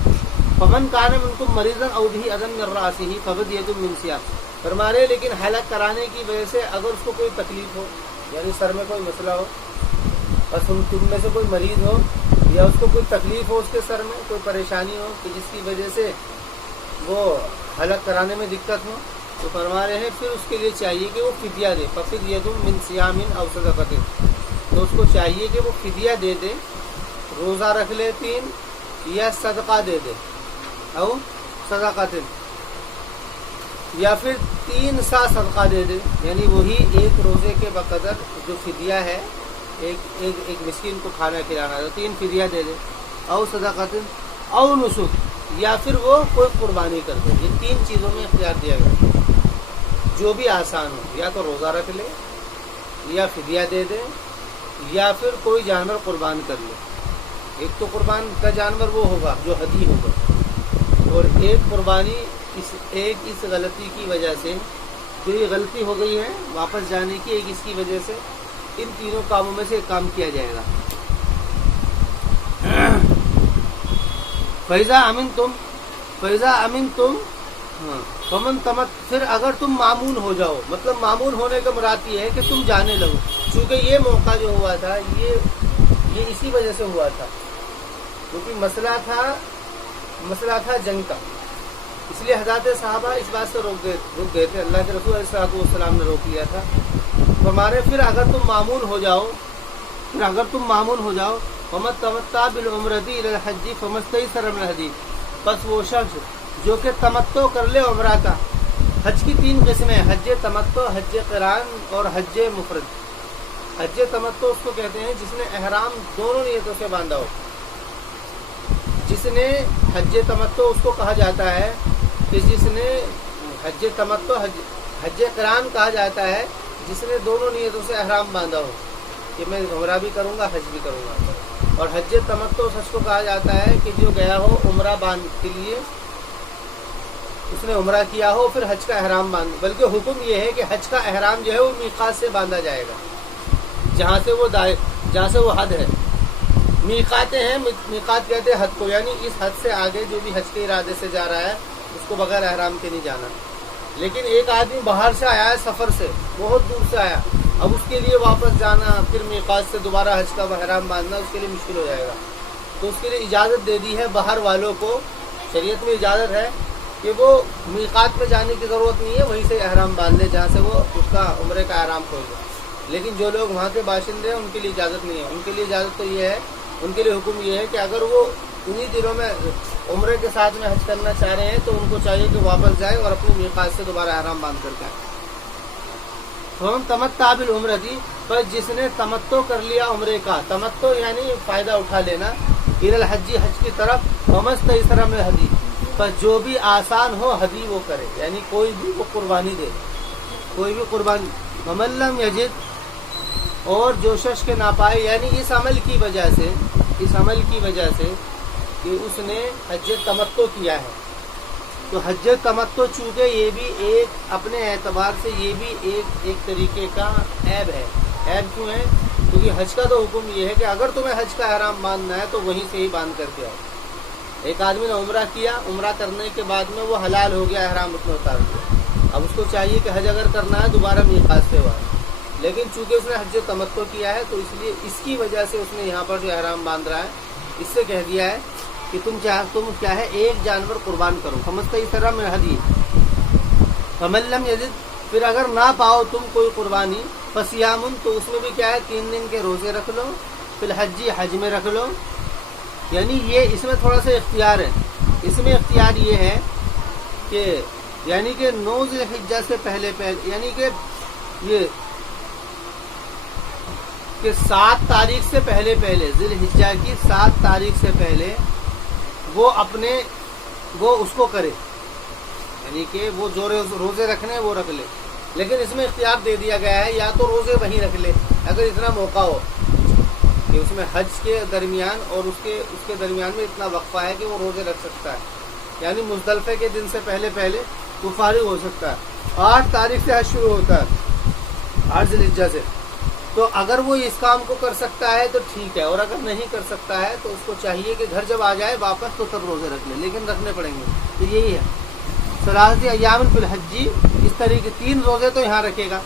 فَمَنْ كَانَ مِنكُم مَّرِيضًا أَوْ بِهِ أَذًى مِّن رَّأْسِهِ فَفِدْيَةٌ مِّن صِيَامٍ، فرما رہے لیکن حلق کرانے کی وجہ سے اگر اس کو کوئی تکلیف ہو، یعنی سر میں کوئی مسئلہ ہو، بس تم میں سے کوئی مریض ہو یا اس کو کوئی تکلیف ہو، اس کے سر میں کوئی پریشانی ہو کہ جس کی وجہ سے وہ حلق کرانے میں دقت ہو، تو فرما رہے ہیں پھر اس کے لیے چاہیے کہ وہ فدیہ دے، فَفِدْيَةٌ مِّن صِيَامٍ أَوْ صَدَقَةٍ، تو اس کو چاہیے کہ وہ فدیہ دے دے، روزہ رکھ لے 3 یا صدقہ دے دے، او صدقۃ، یا پھر 3 سا صدقہ دے دے، یعنی وہی ایک روزے کے بقدر جو فدیہ ہے، ایک مسکین کو کھانا کھلانا، تو 3 فدیہ دے دے، او صدقۃ او نسک، یا پھر وہ کوئی قربانی کر دے۔ یہ 3 چیزوں میں اختیار دیا گیا، جو بھی آسان ہو، یا تو روزہ رکھ لے، یا فدیہ دے دے، یا پھر کوئی جانور قربان کر لے۔ ایک تو قربان کا جانور وہ ہوگا جو ہدی ہوگا، اور ایک قربانی اس غلطی کی وجہ سے، جو یہ غلطی ہو گئی ہے واپس جانے کی، ایک اس کی وجہ سے ان تینوں کاموں میں سے ایک کام کیا جائے گا۔ فَإِذَا أَمِنْتُمْ فَمَنْ تَمَتَّعَ، پھر اگر تم معمون ہو جاؤ، مطلب معمون ہونے کا مراد یہ ہے کہ تم جانے لگو، چونکہ یہ موقع جو ہوا تھا یہ اسی وجہ سے ہوا تھا، کیونکہ مسئلہ تھا جنگ کا، اس لیے حضرات صحابہ اس بات سے رک گئے تھے، اللہ کے رسول علیہ السلام نے روک لیا تھا۔ ہمارے پھر اگر تم معمون ہو جاؤ فَمَن تَمَتَّعَ بِالْعُمْرَةِ إِلَى الْحَجِّ فَمَا اسْتَيْسَرَ مِنَ الْهَدْيِ، بس وہ شخص جو کہ تمتع کر لے عمرہ کا۔ حج کی 3 قسمیں، حج تمتع، حج قران اور حج مفرد۔ حج تمتع اس کو کہتے ہیں جس نے احرام دونوں نیتوں سے باندھا ہو، جس نے حج تمتع اس کو کہا جاتا ہے کہ جس نے حج تمتع حج قران کہا جاتا ہے جس نے دونوں نیتوں سے احرام باندھا ہو کہ میں عمرہ بھی کروں گا حج بھی کروں گا. اور حج تمتع اس حج کو کہا جاتا ہے کہ جو گیا ہو عمرہ باندھ کے لیے، اس نے عمرہ کیا ہو پھر حج کا احرام باندھ. بلکہ حکم یہ ہے کہ حج کا احرام جو ہے وہ میقات سے باندھا جائے گا، جہاں سے وہ حد ہے. میقاتیں ہیں، میقات کہتے ہیں حد کو، یعنی اس حد سے آگے جو بھی حج کے ارادے سے جا رہا ہے اس کو بغیر احرام کے نہیں جانا. لیکن ایک آدمی باہر سے آیا ہے، سفر سے بہت دور سے آیا، اب اس کے لیے واپس جانا پھر میقات سے دوبارہ حج کا احرام باندھنا اس کے لیے مشکل ہو جائے گا. تو اس کے لیے اجازت دے دی ہے باہر والوں کو، شریعت میں اجازت ہے کہ وہ میقات میں جانے کی ضرورت نہیں ہے، وہیں سے احرام باندھ لے جہاں سے وہ اس کا عمرے کا احرام کھول دے. لیکن جو لوگ وہاں کے باشندے ہیں ان کے لیے اجازت نہیں ہے. ان کے لیے اجازت تو یہ ہے، ان کے لیے حکم یہ ہے کہ اگر وہ انہی دنوں میں عمرے کے ساتھ میں حج کرنا چاہ رہے ہیں تو ان کو چاہیے کہ واپس جائے اور اپنی میقات سے دوبارہ احرام باندھ کر کے آئے. ہم تمتع بالعمرۃ، پر جس نے تمتع کر لیا عمرے کا، تمتع یعنی فائدہ اٹھا لینا، الی الحج حج کی طرف، ومستیسر من الہدی، پر جو بھی آسان ہو ہدی وہ کرے، یعنی کوئی بھی وہ قربانی دے، کوئی بھی قربانی. ومن لم یجد، اور جو شخص کے نہ پائے، یعنی اس عمل کی وجہ سے کہ اس نے حج تمتع کیا ہے. تو حج تمتع چونکہ یہ بھی ایک اپنے اعتبار سے یہ بھی ایک طریقے کا عیب ہے. عیب کیوں ہے؟ کیونکہ حج کا تو حکم یہ ہے کہ اگر تمہیں حج کا احرام باندھنا ہے تو وہیں سے ہی باندھ کر کے آؤ. ایک آدمی نے عمرہ کیا، عمرہ کرنے کے بعد میں وہ حلال ہو گیا، احرام اس نے اتار دیا، اب اس کو چاہیے کہ حج اگر کرنا ہے دوبارہ میقات سے وہاں. لیکن چونکہ اس نے حج تمتع کیا ہے تو اس لیے اس کی وجہ سے اس نے یہاں پر جو احرام باندھ رہا ہے اس سے کہہ دیا ہے کہ تم کیا ہے ایک جانور قربان کرو. فمستیسر من الہدی، فمن لم یجد، پھر اگر نہ پاؤ تم کوئی قربانی، فصیام، تو اس میں بھی کیا ہے 3 دن کے روزے رکھ لو، فی الحج حج میں رکھ لو. یعنی یہ اس میں تھوڑا سا اختیار ہے. اس میں اختیار یہ ہے کہ یعنی کہ 9 ذی الحجہ سے پہلے یعنی کہ یہ کہ 7 تاریخ سے پہلے ذی الحجہ کی 7 تاریخ سے پہلے وہ اس کو کرے، یعنی کہ وہ جو روزے رکھنے وہ رکھ لے. لیکن اس میں اختیار دے دیا گیا ہے یا تو روزے وہیں رکھ لے اگر اتنا موقع ہو کہ اس میں حج کے درمیان اور اس کے درمیان میں اتنا وقفہ ہے کہ وہ روزے رکھ سکتا ہے، یعنی مزدلفے کے دن سے پہلے وہ فارغ ہو سکتا ہے. 8 تاریخ سے حج شروع ہوتا ہے، 8 ذی الحجہ سے. تو اگر وہ اس کام کو کر سکتا ہے تو ٹھیک ہے، اور اگر نہیں کر سکتا ہے تو اس کو چاہیے کہ گھر جب آ جائے واپس تو تب روزے رکھ لے، لیکن رکھنے پڑیں گے. تو یہی ہے ثلاثۃ ایام فی الحج، اس طریقے 3 روزے تو یہاں رکھے گا.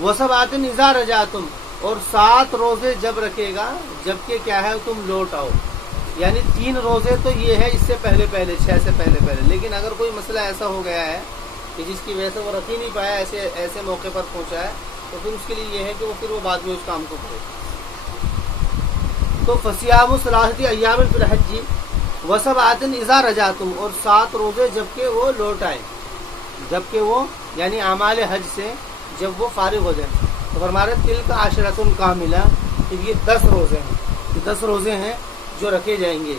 وسبعۃ اذا رجعتم، اور 7 روزے جب رکھے گا جبکہ کیا ہے تم لوٹ آؤ. یعنی 3 روزے تو یہ ہے اس سے پہلے 6 سے پہلے. لیکن اگر کوئی مسئلہ ایسا ہو گیا ہے کہ جس کی وجہ سے وہ رکھ ہی نہیں پایا، ایسے موقع پر پہنچا ہے، تو پھر اس کے لیے یہ ہے کہ وہ بعد میں اس کام کو کرے. تو فصیام ثلاثۃ ایام فی الحج وسبعۃ اذا رجعتم، اور 7 روزے جبکہ وہ لوٹ آئے، جبکہ وہ یعنی اعمال حج سے جب وہ فارغ ہو جائے. تو فرما رہے تلک عشرۃ کاملہ، کہ یہ 10 روزے ہیں، یہ 10 روزے ہیں جو رکھے جائیں گے.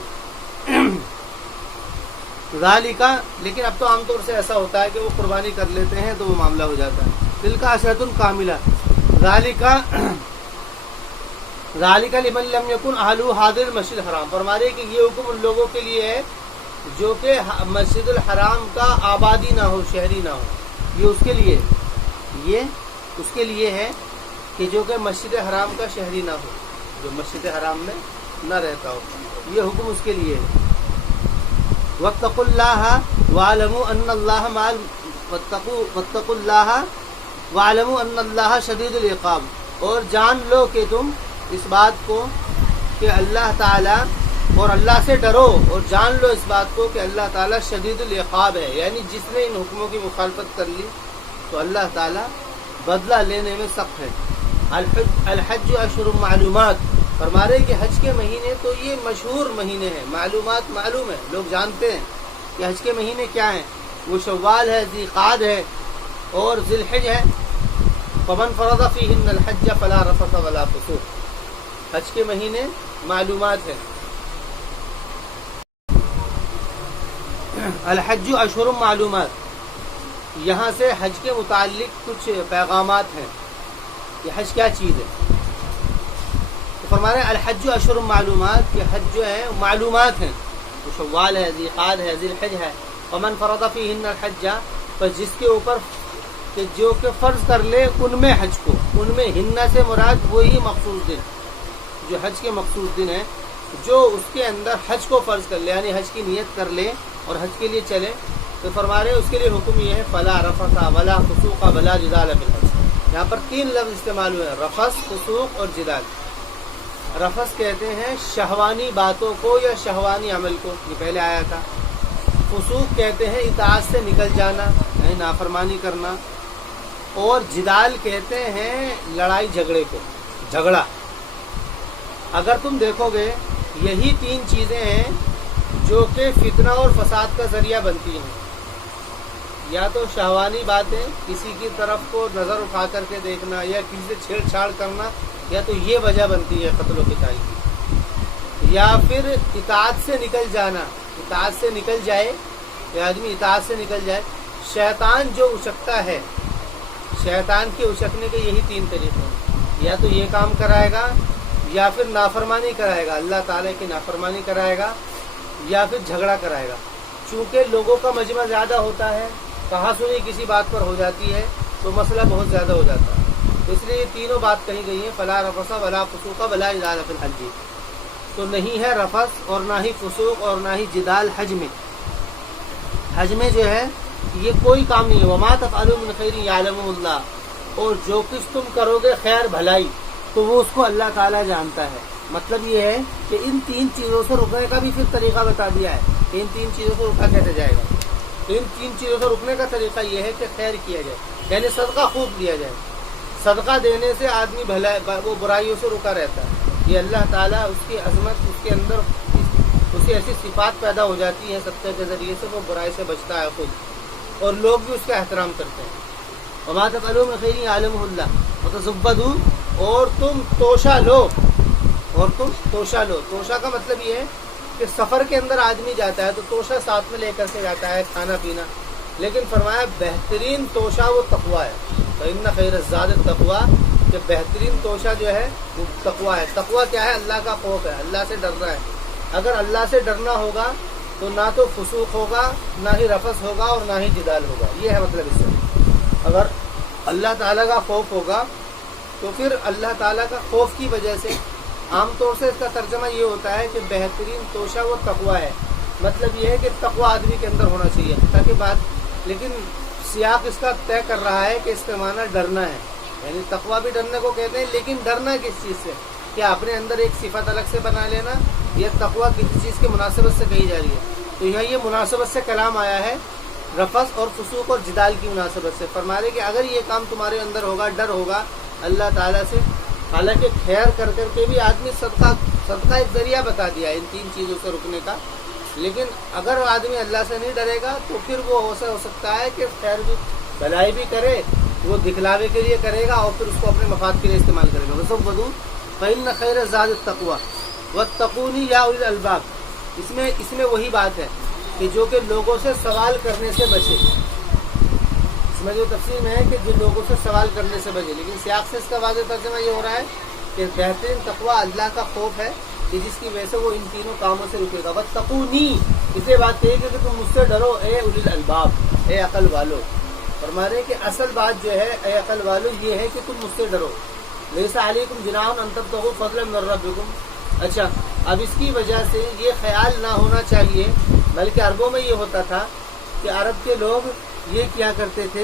ذالک، لیکن اب تو عام طور سے ایسا ہوتا ہے کہ وہ قربانی کر لیتے ہیں تو وہ معاملہ ہو جاتا ہے. تلک عشرۃ کاملہ، ذالک لمن لم یکن اہلہ حاضر مسجد الحرام. فرما رہے کہ یہ حکم ان لوگوں کے لیے ہے جو کہ مسجد الحرام کا آبادی نہ ہو، شہری نہ ہو. یہ اس کے لیے ہے کہ جو کہ مسجد حرام کا شہری نہ ہو، جو مسجد حرام میں نہ رہتا ہو، یہ حکم اس کے لیے ہے. واتقوا اللہ واعلموا ان اللہ مع واتقوا اللہ واعلموا ان اللہ شدید العقاب، اور جان لو کہ تم اس بات کو کہ اللہ تعالیٰ، اور اللہ سے ڈرو اور جان لو اس بات کو کہ اللہ تعالیٰ شدید العقاب ہے. یعنی جس نے ان حکموں کی مخالفت کر لی تو اللہ تعالیٰ بدلہ لینے میں سخت ہے. الحج اشہر معلومات، فرما رہے کہ حج کے مہینے تو یہ مشہور مہینے ہیں، معلومات معلوم ہے، لوگ جانتے ہیں کہ حج کے مہینے کیا ہیں. وہ شوال ہے، ذی قعد ہے اور ذی الحج ہے. فمن فرض فیہن الحج فلا رفث ولا فسوق، حج کے مہینے معلومات ہیں. الحج اشہر معلومات، یہاں سے حج کے متعلق کچھ پیغامات ہیں کہ حج کیا چیز ہے. تو فرما رہے ہیں الحج اشہر معلومات، کہ حج جو ہے معلومات ہیں، تو شوال ہے، ذی قعدہ ہے، ذی الحج ہے. ومن فرض فیہن الحج، پر جس کے اوپر کہ جو کہ فرض کر لے ان میں حج کو، ان میں ہن سے مراد وہی مخصوص دن جو حج کے مخصوص دن ہے، جو اس کے اندر حج کو فرض کر لے، یعنی حج کی نیت کر لے اور حج کے لیے چلے، تو فرما رہے ہیں اس کے لیے حکم یہ ہے فلا رفث ولا فسوق ولا جدال فی الحج. یہاں پر 3 لفظ استعمال ہوئے ہیں، رفث، فسوق اور جدال. رفث کہتے ہیں شہوانی باتوں کو یا شہوانی عمل کو، یہ پہلے آیا تھا. فسوق کہتے ہیں اطاعت سے نکل جانا، یعنی نافرمانی کرنا. اور جدال کہتے ہیں لڑائی جھگڑے کو، جھگڑا. اگر تم دیکھو گے یہی 3 چیزیں ہیں جو کہ فتنہ اور فساد کا ذریعہ بنتی ہیں. یا تو شہوانی باتیں، کسی کی طرف کو نظر اٹھا کر کے دیکھنا یا کسی سے چھیڑ چھاڑ کرنا، یا تو یہ وجہ بنتی ہے قتل و قتال کی. یا پھر اطاعت سے نکل جانا، اطاعت سے نکل جائے کہ آدمی اطاعت سے نکل جائے. شیطان جو اچکتا ہے، شیطان کے اچکنے کے یہی 3 طریقے ہیں. یا تو یہ کام کرائے گا، یا پھر نافرمانی کرائے گا، اللہ تعالیٰ کی نافرمانی کرائے گا، یا پھر جھگڑا کرائے گا. چونکہ لوگوں کا مجمع زیادہ ہوتا ہے، کہا سنی کسی بات پر ہو جاتی ہے تو مسئلہ بہت زیادہ ہو جاتا ہے. اس لیے یہ تینوں بات کہی گئی ہیں، فلا رفث ولا فسوق ولا جدال فی الحج. تو نہیں ہے رفث اور نہ ہی فسوق اور نہ ہی جدال حج میں. حج میں جو ہے یہ کوئی کام نہیں ہے. وما تفعلوا من خیر یعلمہ اللہ، اور جو کچھ تم کرو گے خیر بھلائی تو وہ اس کو اللہ تعالیٰ جانتا ہے. مطلب یہ ہے کہ ان 3 چیزوں سے رکنے کا بھی پھر طریقہ بتا دیا ہے کہ ان 3 چیزوں سے رکا کیسے جائے گا. ان 3 چیزوں سے رکنے کا طریقہ یہ ہے کہ خیر کیا جائے، یعنی صدقہ خوب دیا جائے. صدقہ دینے سے آدمی وہ برائیوں سے رکا رہتا ہے. یہ اللہ تعالیٰ اس کی عظمت، اس کے اندر اسے ایسی صفات پیدا ہو جاتی ہیں صدقے کے ذریعے سے، وہ برائی سے بچتا ہے خود، اور لوگ بھی اس کا احترام کرتے ہیں. وما تفعلوا من خیر یعلمہ اللہ وتزودوا، اور تم توشہ لو، اور تم توشہ لو. توشہ کا مطلب یہ ہے کہ سفر کے اندر آدمی جاتا ہے تو توشہ ساتھ میں لے کر کے جاتا ہے، کھانا پینا. لیکن فرمایا بہترین توشہ وہ تقویٰ ہے. فإن خیر الزاد التقویٰ، کہ بہترین توشہ جو ہے وہ تقویٰ ہے. تقویٰ کیا ہے؟ اللہ کا خوف ہے، اللہ سے ڈرنا ہے. اگر اللہ سے ڈرنا ہوگا تو نہ تو فسوق ہوگا، نہ ہی رفث ہوگا، اور نہ ہی جدال ہوگا. یہ ہے مطلب اس سے. اگر اللہ تعالیٰ کا خوف ہوگا تو پھر اللہ تعالیٰ کا خوف کی وجہ سے عام طور سے اس کا ترجمہ یہ ہوتا ہے کہ بہترین توشہ وہ تقویٰ ہے. مطلب یہ ہے کہ تقویٰ آدمی کے اندر ہونا چاہیے تاکہ بات، لیکن سیاق اس کا طے کر رہا ہے کہ اس کا معنی ڈرنا ہے. یعنی تقویٰ بھی ڈرنے کو کہتے ہیں، لیکن ڈرنا کس چیز سے؟ کہ اپنے اندر ایک صفت الگ سے بنا لینا، یہ تقویٰ کسی چیز کی مناسبت سے کہی جا رہی ہے. تو یہاں یہ مناسبت سے کلام آیا ہے، رفث اور فسوق اور جدال کی مناسبت سے. فرما رہے کہ اگر یہ کام تمہارے اندر ہوگا، ڈر ہوگا اللہ تعالیٰ سے. حالانکہ خیر کر کر کے بھی آدمی صدقہ ایک ذریعہ بتا دیا ہے ان 3 چیزوں سے رکنے کا. لیکن اگر آدمی اللہ سے نہیں ڈرے گا تو پھر وہ ہو سکتا ہے کہ خیر بھی بھلائی بھی کرے، وہ دکھلاوے کے لیے کرے گا اور پھر اس کو اپنے مفاد کے لیے استعمال کرے گا. وَتَزَوَّدُوا فَإِنَّ خَيْرَ الزَّادِ التَّقْوَىٰ وَاتَّقُونِ يَا أُولِي الْأَلْبَابِ. اس میں وہی بات ہے کہ جو کہ لوگوں سے سوال کرنے سے بچے. اس میں جو تفسیر میں ہے کہ جو لوگوں سے سوال کرنے سے بچے، لیکن سیاق سے اس کا واضح ترجمہ یہ ہو رہا ہے کہ بہترین تقویٰ اللہ کا خوف ہے کہ جس کی وجہ سے وہ ان تینوں کاموں سے رکے گا. وَاتَّقُونِی، اس لیے بات کہی کہ تم مجھ سے ڈرو اے اولی الالباب، اے عقل والو. فرما رہے کہ اصل بات جو ہے اے عقل والو یہ ہے کہ تم مجھ سے ڈرو. لیس علیکم جناح ان تبتغوا فضلا من ربکم. اچھا، اب اس کی وجہ سے یہ خیال نہ ہونا چاہیے، بلکہ عربوں میں یہ ہوتا تھا کہ عرب کے لوگ یہ کیا کرتے تھے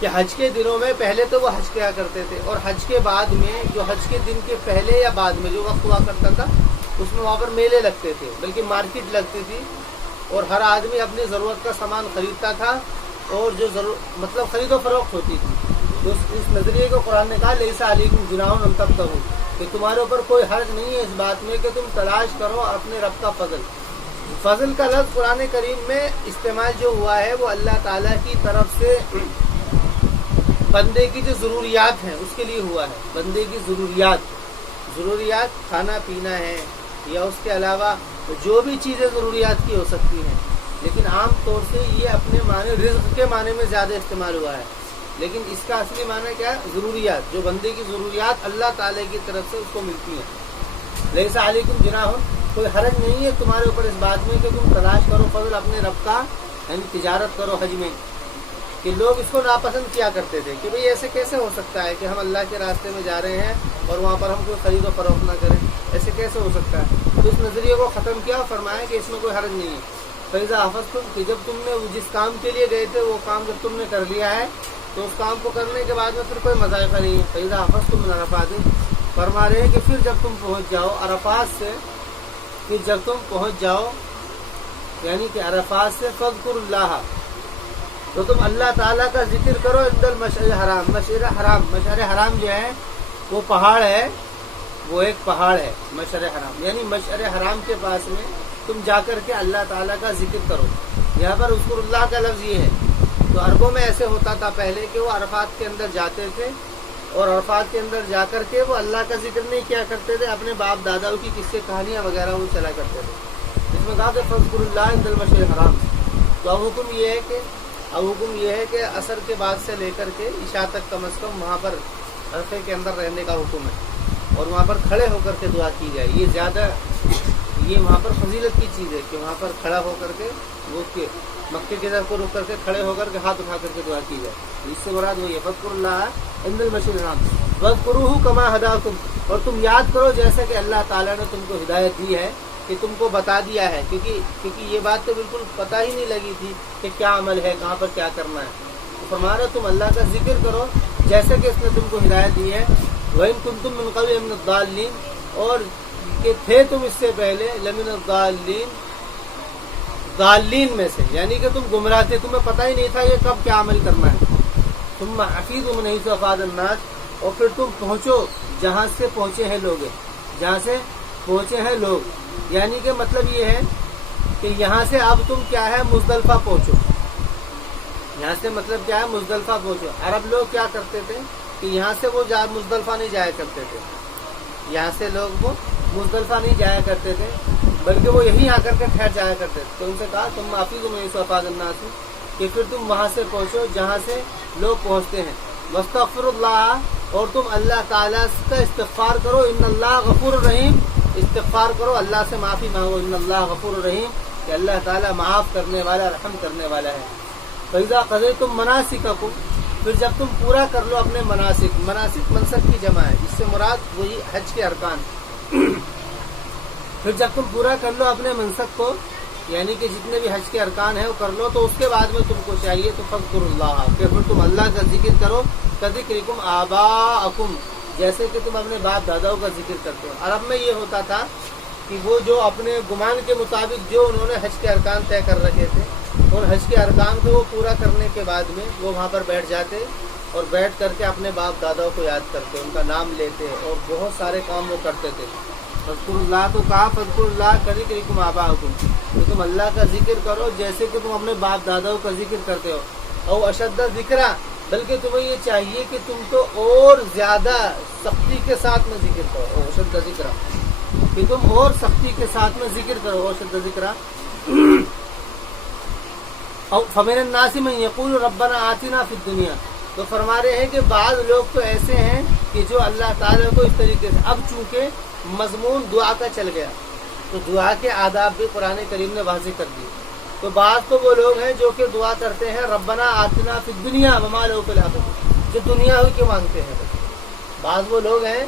کہ حج کے دنوں میں پہلے تو وہ حج کیا کرتے تھے، اور حج کے بعد میں جو حج کے دن کے پہلے یا بعد میں جو وقت ہوا کرتا تھا اس میں وہاں پر میلے لگتے تھے، بلکہ مارکیٹ لگتی تھی، اور ہر آدمی اپنی ضرورت کا سامان خریدتا تھا، اور جو مطلب خرید و فروخت ہوتی تھی. تو اس نظریے کو قرآن نے کہا لیس علیکم جناح ان تبتغوا، کہ تمہارے اوپر کوئی حرج نہیں ہے اس بات میں کہ تم تلاش کرو اپنے رب کا فضل. فضل کا لفظ قرآن کریم میں استعمال جو ہوا ہے وہ اللہ تعالیٰ کی طرف سے بندے کی جو ضروریات ہیں اس کے لیے ہوا ہے. بندے کی ضروریات کھانا پینا ہے، یا اس کے علاوہ جو بھی چیزیں ضروریات کی ہو سکتی ہیں، لیکن عام طور سے یہ اپنے معنی رزق کے معنی میں زیادہ استعمال ہوا ہے، لیکن اس کا اصلی معنی کیا ہے؟ ضروریات، جو بندے کی ضروریات اللہ تعالیٰ کی طرف سے اس کو ملتی ہیں۔ لیس علیکم جناح، کوئی حرج نہیں ہے تمہارے اوپر اس بات میں کہ تم تلاش کرو فضل اپنے رب کا، یعنی تجارت کرو حج میں۔ کہ لوگ اس کو ناپسند کیا کرتے تھے کہ بھئی ایسے کیسے ہو سکتا ہے کہ ہم اللہ کے راستے میں جا رہے ہیں اور وہاں پر ہم کوئی خرید و فروخت نہ کریں، ایسے کیسے ہو سکتا ہے؟ تو اس نظریے کو ختم کیا اور فرمایا کہ اس میں کوئی حرج نہیں ہے۔ فَإِذَا حَفَظْتُمْ، کہ جب تم نے جس کام کے لیے گئے تھے وہ کام جب تم نے کر لیا ہے تو اس کام کو کرنے کے بعد میں پھر کوئی مذائقہ نہیں ہے۔ فَإِذَا حَفَظْتُمْ مِنْ عَرَفَاتٍ، فرما رہے ہیں کہ پھر جب تم پہنچ جاؤ عرفات سے، پھر جب تم پہنچ جاؤ یعنی کہ عرفات سے، فَاذْكُرُوا اللَّهَ، تو تم اللہ تعالیٰ کا ذکر کرو عند المشعر الحرام۔ مشعر حرام جو ہے وہ پہاڑ ہے، وہ ایک پہاڑ ہے مشعر حرام، یعنی مشعر حرام کے پاس میں تم جا کر کے اللہ تعالیٰ کا ذکر کرو۔ یہاں پر اذکر اللہ کا لفظ یہ ہے۔ تو عربوں میں ایسے ہوتا تھا پہلے کہ وہ عرفات کے اندر جاتے تھے اور عرفات کے اندر جا کر کے وہ اللہ کا ذکر نہیں کیا کرتے تھے، اپنے باپ داداؤں کی قصے کہانیاں وغیرہ وہ چلا کرتے تھے۔ اس میں کہا کہ فاذکروا اللہ عند المشعر الحرام۔ تو اب حکم یہ ہے کہ عصر کے بعد سے لے کر کے عشاء تک کم از کم وہاں پر عرفے کے اندر رہنے کا حکم ہے اور وہاں پر کھڑے ہو کر کے دعا کی جائے۔ یہ زیادہ یہ وہاں پر فضیلت کی چیز ہے کہ وہاں پر کھڑا ہو کر کے وہ مکے کی طرف کو رک کر کے کھڑے ہو کر کے ہاتھ اٹھا کر کے دعا کی جائے۔ اس سے مراد وہی ہے فاذکروا اللہ عند المشعر الحرام واذکروہ کما ہداکم، اور تم یاد کرو جیسا کہ اللہ تعالیٰ نے تم کو ہدایت دی ہے، کہ تم کو بتا دیا ہے، کیونکہ یہ بات تو بالکل پتہ ہی نہیں لگی تھی کہ کیا عمل ہے، کہاں پر کیا کرنا ہے۔ تو فرما رہے تم اللہ کا ذکر کرو جیسے کہ اس نے تم کو ہدایت دی ہے۔ وَإِن كُنتُم مِّن قَبْلِ مِنَ الضَّالِّينَ، اور کہ تھے تم اس سے پہلے لَمِنَ الضَّالِّينَ، ضالین میں سے، یعنی کہ تم گمراہ تھے، تمہیں پتہ ہی نہیں تھا یہ کب کیا عمل کرنا ہے۔ ثُمَّ أَفِيضُوا مِنْ حَيْثُ أَفَاضَ النَّاسُ، اور پھر تم پہنچو جہاں سے پہنچے ہیں لوگ، جہاں سے پہنچے ہیں لوگ، یعنی کہ مطلب یہ ہے کہ یہاں سے اب تم کیا ہے مزدلفہ پہنچو۔ یہاں سے مطلب کیا ہے مزدلفہ پہنچو۔ عرب لوگ کیا کرتے تھے کہ یہاں سے وہ مزدلفہ نہیں جایا کرتے تھے، یہاں سے لوگ وہ مزدلفہ نہیں جایا کرتے تھے بلکہ وہ یہیں آ کر کے ٹھہر جایا کرتے تھے۔ تو ان سے کہا تم معافی من حیث أفاض الناس، کہ پھر تم وہاں سے پہنچو جہاں سے لوگ پہنچتے ہیں۔ واستغفر اللہ، اور تم اللہ تعالیٰ کا استغفار کرو، ان اللہ غفور الرحیم، استغفار کرو اللہ سے معافی مانگو، ان اللہ غفور الرحیم، کہ اللہ تعالیٰ معاف کرنے والا رحم کرنے والا ہے۔ فإذا قضيتم مناسککم، پھر جب تم پورا کر لو اپنے مناسک، مناسک منسک کی جمع ہے، اس سے مراد وہی حج کے ارکان۔ پھر جب تم پورا کر لو اپنے منسک کو، یعنی کہ جتنے بھی حج کے ارکان ہیں وہ کر لو، تو اس کے بعد میں تم کو چاہیے تو فاذکروا اللہ، کہ پھر تم اللہ کا ذکر کرو، کذکرکم آباءکم، جیسے کہ تم اپنے باپ داداؤں کا ذکر کرتے ہو۔ عرب میں یہ ہوتا تھا کہ وہ جو اپنے گمان کے مطابق جو انہوں نے حج کے ارکان طے کر رکھے تھے، اور حج کے ارکان کو وہ پورا کرنے کے بعد میں وہ وہاں پر بیٹھ جاتے اور بیٹھ کر کے اپنے باپ داداؤں کو یاد کرتے، ان کا نام لیتے اور بہت سارے کام وہ کرتے تھے۔ فاذکروا اللہ کو کہا فاذکروا اللہ کذکرکم آباءکم، کہ تم اللہ کا ذکر کرو جیسے کہ تم اپنے باپ داداؤں کا ذکر کرتے ہو۔ او اشد ذکرا، بلکہ تمہیں یہ چاہیے کہ تم تو اور زیادہ سختی کے ساتھ میں ذکر کرو، او اشد ذکرا، کہ تم اور سختی کے ساتھ میں ذکر کرو، او اشد ذکرا۔ او فمن الناس من یقول ربنا آتنا فی الدنیا، تو فرما رہے ہیں کہ بعض لوگ تو ایسے ہیں کہ جو اللہ تعالیٰ کو اس طریقے سے، اب چونکہ مضمون دعا کا چل گیا تو دعا کے آداب بھی قرآن کریم نے واضح کر دیے۔ تو بعض تو وہ لوگ ہیں جو کہ دعا کرتے ہیں ربنا آتنا فی الدنیا وما لہ فی الآخرۃ، جو دنیا ہی کے مانگتے ہیں۔ بعض وہ لوگ ہیں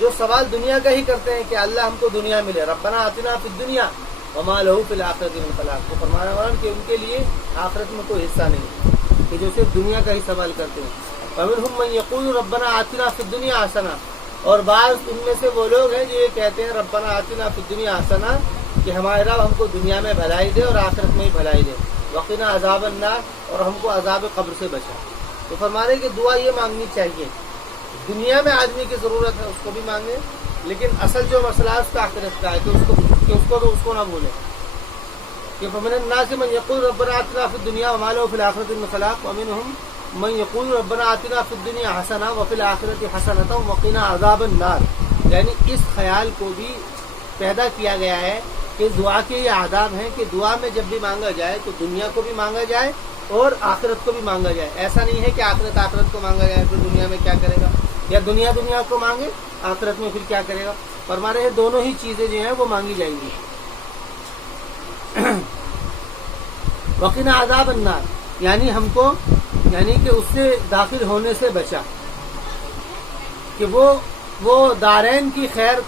جو سوال دنیا کا ہی کرتے ہیں کہ اللہ ہم کو دنیا ملے، ربنا آتنا فی الدنیا وما لہ فی الآخرۃ من خلاق، تو فرمایا ہوا کہ ان کے لیے آخرت میں کوئی حصہ نہیں، کہ جو صرف دنیا کا ہی سوال کرتے ہیں۔ فمنہم من یقول ربنا آتنا فی الدنیا حسنہ، اور بعض ان میں سے وہ لوگ ہیں جو یہ کہتے ہیں ربنا آتنا فی الدنیا حسنہ، کہ ہمارے رب ہم کو دنیا میں بھلائی دے اور آخرت میں ہی بھلائی دے، وقنا عذاب النار، اور ہم کو عذاب قبر سے بچا۔ تو فرمانے کہ دعا یہ مانگنی چاہیے، دنیا میں آدمی کی ضرورت ہے اس کو بھی مانگے، لیکن اصل جو مسئلہ ہے اس کا آخرت کا ہے کہ اس کو نہ بھولے۔ کہ فمن الناس من یقول ربنا آتنا فی الدنیا وما لہ فی الآخرۃ من خلاق ومنہم من یقول ربنا آتنا فی الدنیا حسنہ وفی الآخرۃ حسنۃ وقنا عذاب النار، یعنی اس خیال کو بھی پیدا کیا گیا ہے کہ دعا کے یہ آداب ہیں کہ دعا میں جب بھی مانگا جائے تو دنیا کو بھی مانگا جائے اور آخرت کو بھی مانگا جائے. ایسا نہیں ہے کہ آخرت کو مانگا جائے پھر دنیا میں کیا کرے گا, یا دنیا کو مانگے آخرت میں پھر کیا کرے گا. فرما رہے ہیں دونوں ہی چیزیں جو ہیں وہ مانگی جائیں گی. وقنا عذاب النار, یعنی ہم کو کہ اس سے داخل ہونے سے بچا, کہ وہ دارین کی خیر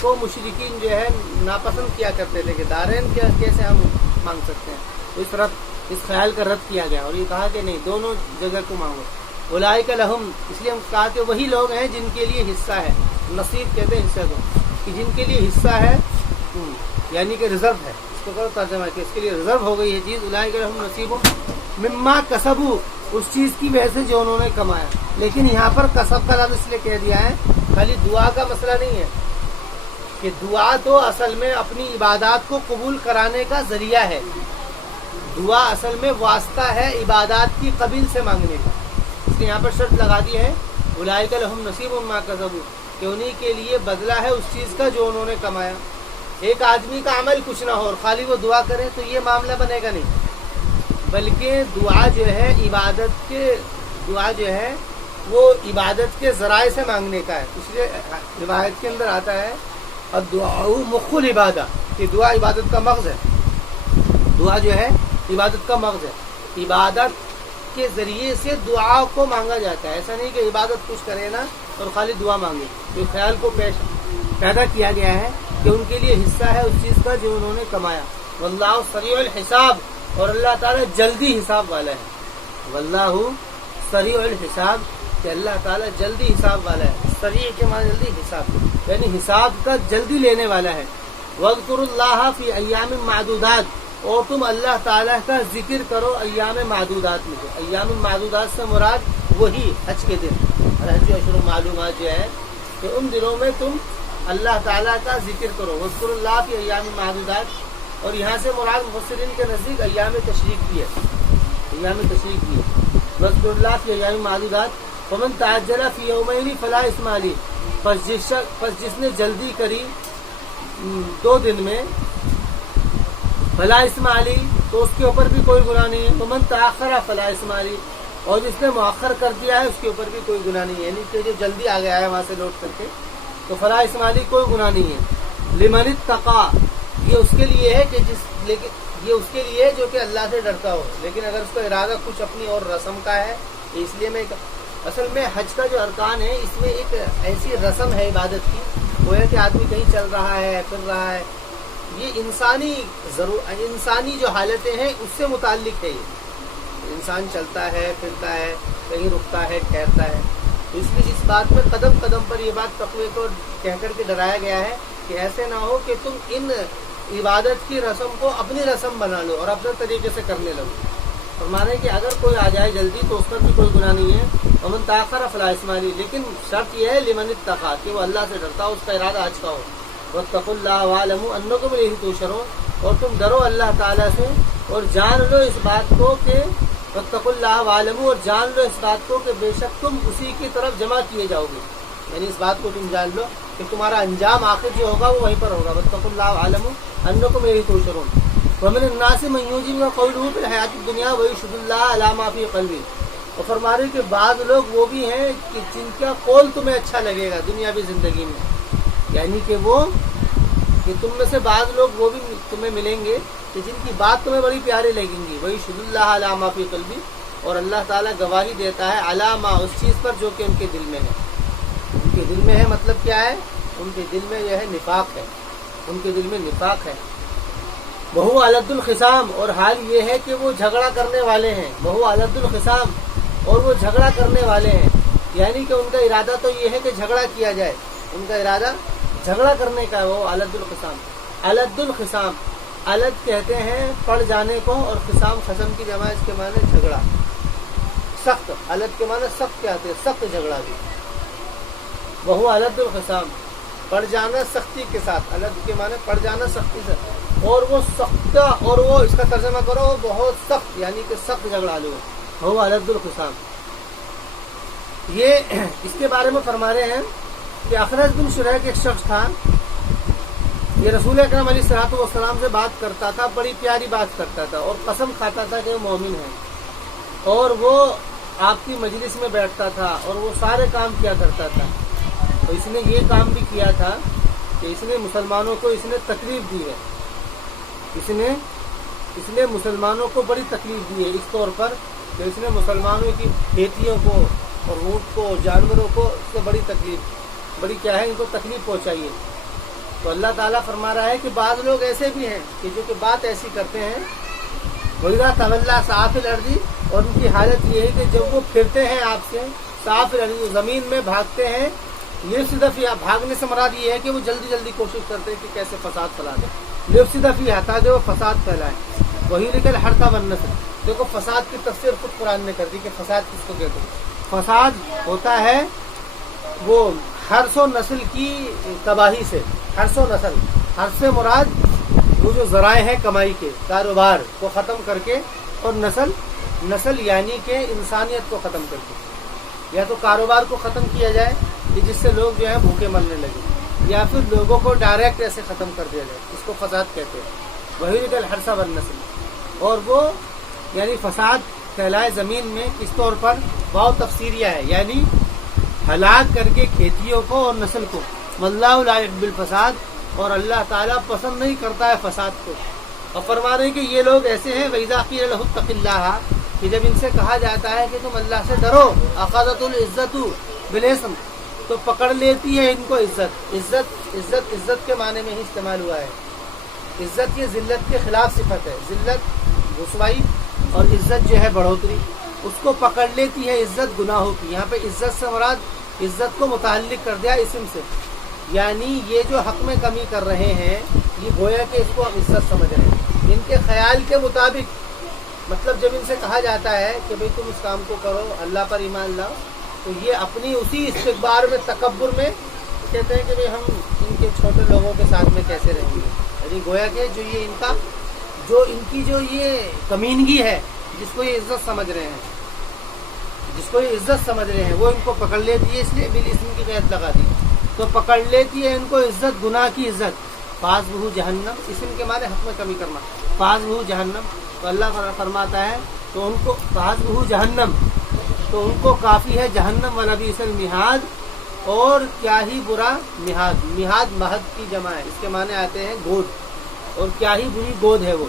کو مشرکین جو ہے ناپسند کیا کرتے تھے کہ دارین کیسے ہم مانگ سکتے ہیں. تو اس خیال کا رد کیا گیا اور یہ کہا کہ نہیں, دونوں جگہ کو مانگو. اولئک لہم, اس لیے ہم کہا کہ وہی لوگ ہیں جن کے لیے حصہ ہے, نصیب کہتے ہیں حصہ کو, کہ جن کے لیے حصہ ہے یعنی کہ ریزرو ہے. اس کو کرو ترجمہ کہ اس کے لیے ریزرو ہو گئی یہ چیز. اولئک لہم نصیب مما کسبوا, اس چیز کی وجہ سے جو انہوں نے کمایا. لیکن یہاں پر کسب کا لفظ اس لیے کہہ دیا ہے, خالی دعا کا مسئلہ نہیں ہے کہ دعا تو اصل میں اپنی عبادات کو قبول کرانے کا ذریعہ ہے. دعا اصل میں واسطہ ہے عبادات کی قبیل سے مانگنے کا. اس لیے یہاں پر شرط لگا دی ہے اولئک لہم نصیب مما کسبوا, کہ انہی کے لیے بدلہ ہے اس چیز کا جو انہوں نے کمایا. ایک آدمی کا عمل کچھ نہ ہو اور خالی وہ دعا کرے تو یہ معاملہ بنے گا نہیں, بلکہ دعا جو ہے وہ عبادت کے ذرائع سے مانگنے کا ہے. اس لیے روایت کے اندر آتا ہے الدعاء مخ العبادہ, کہ دعا عبادت کا مغز ہے. دعا جو ہے عبادت کا مغز ہے. عبادت کے ذریعے سے دعا کو مانگا جاتا ہے. ایسا نہیں کہ عبادت کچھ کرے نا اور خالی دعا مانگے. تو خیال کو پیدا کیا گیا ہے کہ ان کے لیے حصہ ہے اس چیز کا جو انہوں نے کمایا. واللہ سریع الحساب, اور اللہ تعالیٰ جلدی حساب والا ہے. واللہ سریع الحساب, کہ اللہ تعالیٰ جلدی حساب والا ہے. سریع کے معنی جلدی, حساب یعنی حساب کا جلدی لینے والا ہے. وَاذْكُرُوا اللَّهَ فِي أَيَّامٍ مَعْدُودَاتٍ, اور تم اللہ تعالیٰ کا ذکر کرو ایام معدودات میں. ایام معدودات سے مراد وہی حج کے دن, حج اشہر معلومات جو ہے, کہ ان دنوں میں تم اللہ تعالیٰ کا ذکر کرو. وَاذْكُرُوا اللَّهَ فِي أَيَّامٍ مَعْدُودَاتٍ, اور یہاں سے مراد مفسرین کے نزدیک ایام تشریق بھی ہے. ایام تشریق بھی ہے. وَاذْكُرُوا اللَّهَ فِي أَيَّامٍ مَعْدُودَاتٍ فَمَن تَعَجَّلَ فِي يَوْمَيْنِ فَلَا إِثْمَ عَلَيْهِ, پس جس نے جلدی کری 2 دن میں, فلا اسم علی, تو اس کے اوپر بھی کوئی گناہ نہیں ہے. ومن تاخر فلا اسم علی, اور جس نے مؤخر کر دیا ہے اس کے اوپر بھی کوئی گناہ نہیں ہے. یعنی کہ جو جلدی آ گیا ہے وہاں سے لوٹ کر کے, تو فلا اسم علی کوئی گناہ نہیں ہے. لمن اتقا, یہ اس کے لیے ہے کہ یہ اس کے لیے جو کہ اللہ سے ڈرتا ہو. لیکن اگر اس کا ارادہ کچھ اپنی اور رسم کا ہے, اس لیے میں اصل میں حج کا جو ارکان ہے اس میں ایک ایسی رسم ہے عبادت کی, وہ ہے کہ آدمی کہیں چل رہا ہے, پھر رہا ہے, یہ انسانی جو حالتیں ہیں اس سے متعلق ہے. یہ انسان چلتا ہے, پھرتا ہے, کہیں رکتا ہے, ٹھہرتا ہے. تو اس لیے اس بات میں قدم قدم پر یہ بات تقوی کو کہہ کر کے ڈرایا گیا ہے کہ ایسے نہ ہو کہ تم ان عبادت کی رسم کو اپنی رسم بنا لو اور اپنے طریقے سے کرنے لگو. فرمانے کہ اگر کوئی آ جائے جلدی تو اس پر بھی کوئی گناہ نہیں ہے. ومن تاخر فلا اسم علیہ, لیکن شرط یہ ہے لمن اتقا, کہ وہ اللہ سے ڈرتا ہو, اس کا ارادہ حج کا ہو. واتقوا اللہ واعلموا انکم الیہ تحشرون, اور تم ڈرو اللہ تعالیٰ سے اور جان لو اس بات کو کہ واتقوا اللہ واعلموا, اور جان لو اس بات کو کہ بے شک تم اسی کی طرف جمع کیے جاؤ گے. یعنی اس بات کو تم جان لو کہ تمہارا انجام آخر جو ہوگا وہ وہیں پر ہوگا. واتقوا اللہ واعلموا انکم الیہ تحشرون. ومن الناس من یعجبک قولہ فی الحیاۃ الدنیا ویشہد اللہ علی ما فی قلبہ, اور فرما رہے کہ بعض لوگ وہ بھی ہیں کہ جن کا قول تمہیں اچھا لگے گا دنیاوی زندگی میں. یعنی کہ تم میں سے بعض لوگ وہ بھی تمہیں ملیں گے کہ جن کی بات تمہیں بڑی پیاری لگیں گی. ویشہد اللہ علی ما فی قلبہ, اور اللہ تعالیٰ گواہی دیتا ہے علی ما, اس چیز پر جو کہ ان کے دل میں ہے. ان کے دل میں ہے مطلب کیا ہے, ان کے دل میں جو ہے نفاق ہے, ان کے دل میں نفاق ہے. وہو علد الخصام, اور حال یہ ہے کہ وہ جھگڑا کرنے والے ہیں. وہو علد الخصام, اور وہ جھگڑا کرنے والے ہیں. یعنی کہ ان کا ارادہ تو یہ ہے کہ جھگڑا کیا جائے, ان کا ارادہ جھگڑا کرنے کا ہے. وہ علد الخصام, علد الخصام, علد کہتے ہیں پڑ جانے کو, اور خصام خصم کی جمع, اس کے معنی جھگڑا, سخت. علد کے معنی سخت کیا آتے ہیں, سخت جھگڑا بھی. وہو علد الخصام, پڑ جانا سختی کے ساتھ. علد کے معنی پڑ جانا سختی سے, اور وہ سخت, اور وہ اس کا ترجمہ کرو وہ بہت سخت, یعنی کہ سخت جھگڑا لو. وہ علد الخصام. یہ اس کے بارے میں فرما رہے ہیں کہ اخرج بن شریح ایک شخص تھا یہ رسول اکرم علیہ الصلوۃ والسلام سے بات کرتا تھا، بڑی پیاری بات کرتا تھا اور قسم کھاتا تھا کہ وہ مومن ہے، اور وہ آپ کی مجلس میں بیٹھتا تھا اور وہ سارے کام کیا کرتا تھا. تو اس نے یہ کام بھی کیا تھا کہ اس نے مسلمانوں کو اس نے تکلیف دی ہے، اس نے مسلمانوں کو بڑی تکلیف دی ہے، اس طور پر کہ اس نے مسلمانوں کی کھیتیوں کو اور اونٹ کو جانوروں کو اس سے بڑی تکلیف، بڑی کیا ہے، ان کو تکلیف پہنچائی ہے. تو اللہ تعالیٰ فرما رہا ہے کہ بعض لوگ ایسے بھی ہیں کہ جو کہ بات ایسی کرتے ہیں، وَإِذَا تَوَلَّىٰ سَعَىٰ فِي الْأَرْضِ، اور ان کی حالت یہ ہے کہ جب وہ پھرتے ہیں آپ سے سعىٰ فِي الْأَرْضِ، زمین میں بھاگتے ہیں، لِيُفْسِدَ فِيهَا، بھاگنے سے مراد یہ ہے کہ وہ جلدی جلدی کوشش کرتے ہیں کہ کیسے فساد پھیلا دیں، لِيُفْسِدَ فِيهَا، تاکہ وہ فساد پھیلائیں. وَيُهْلِكَ الْحَرْثَ وَالنَّسْلَ، دیکھو فساد کی تفسیر خود قرآن نے کر دی کہ فساد کس کو کہتے ہیں. فساد ہوتا ہے وہ حرث و نسل کی تباہی سے. حرث و نسل، حرث سے مراد وہ جو ذرائع ہیں کمائی کے، کاروبار کو ختم کر کے، اور نسل یعنی کہ انسانیت کو ختم کر کے. یا تو کاروبار کو ختم کیا جائے کہ جس سے لوگ جو ہے بھوکے مرنے لگے، یا پھر لوگوں کو ڈائریکٹ ایسے ختم کر دیا جائے، اس کو فساد کہتے ہیں. وہی الحرث والنسل، اور وہ یعنی فساد پھیلائے زمین میں کس طور پر، واو تفسیریہ ہے، یعنی ہلاک کر کے کھیتیوں کو اور نسل کو. واللہ لا یحب الفساد، اور اللہ تعالیٰ پسند نہیں کرتا ہے فساد کو. اور فرما رہے ہیں کہ یہ لوگ ایسے ہیں وَإِذَا قِيلَ لَهُ اتَّقِ اللَّهَ، کہ جب ان سے کہا جاتا ہے کہ تم اللہ سے ڈرو، أَخَذَتُ الْعِزَّةُ بِالْإِثْمِ، تو پکڑ لیتی ہے ان کو عزت کے معنی میں ہی استعمال ہوا ہے. عزت یہ ذلت کے خلاف صفت ہے، ذلت رسوائی اور عزت جو ہے بڑھوتری، اس کو پکڑ لیتی ہے عزت گناہوں کی. یہاں پہ عزت سے مراد عزت کو متعلق کر دیا اسم سے، یعنی یہ جو حق میں کمی کر رہے ہیں یہ گویا کہ اس کو عزت سمجھ رہے ہیں ان کے خیال کے مطابق. مطلب جب ان سے کہا جاتا ہے کہ بھئی تم اس کام کو کرو، اللہ پر ایمان لاؤ، تو یہ اپنی اسی استکبار میں، تکبر میں کہتے ہیں کہ بھئی ہم ان کے چھوٹے لوگوں کے ساتھ میں کیسے رہیں گے. یعنی گویا کہ جو یہ ان کی جو یہ کمینگی ہے، جس کو یہ عزت سمجھ رہے ہیں، وہ ان کو پکڑ لیتی ہے. اس لیے بالاسم کی قید لگا دی، تو پکڑ لیتی ہے ان کو عزت، گناہ کی عزت. فَحَسْبُهُ جہنم، اسم کے معنی حق میں کمی کرنا، فَحَسْبُهُ جہنم. تو اللہ فرماتا ہے تو ان کو فَحَسْبُهُ جہنم، تو ان کو کافی ہے جہنم. وَلَبِئْسَ الْمِہَادُ، اور کیا ہی برا مہاد. مہاد مہد کی جمع ہے، اس کے معنی آتے ہیں گود، اور کیا ہی بری گود ہے وہ.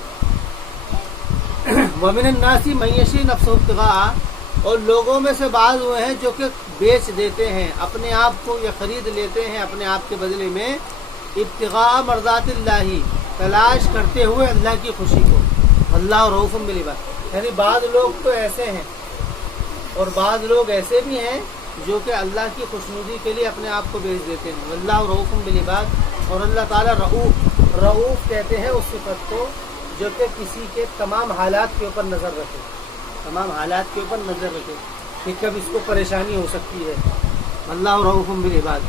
وَمِنَ النَّاسِ مَن يَشْرِي نَفْسَهُ ابْتِغَاءَ، اور لوگوں میں سے بعض وہ ہیں جو کہ بیچ دیتے ہیں اپنے آپ کو، یا خرید لیتے ہیں اپنے آپ کے بدلے میں، ابتغاء مرضات اللہ، تلاش کرتے ہوئے اللہ کی خوشی کو. اللہ رؤوف بالعباد، یعنی بعض لوگ تو ایسے ہیں اور بعض لوگ ایسے بھی ہیں جو کہ اللہ کی خوشنودی کے لیے اپنے آپ کو بیچ دیتے ہیں. اللہ رؤوف بالعباد، اور اللہ تعالیٰ رؤوف کہتے ہیں اس صفت کو جو کہ کسی کے تمام حالات کے اوپر نظر رکھے، تمام حالات کے اوپر نظر رکھے کہ کب اس کو پریشانی ہو سکتی ہے. اللہ رؤوف بالعباد،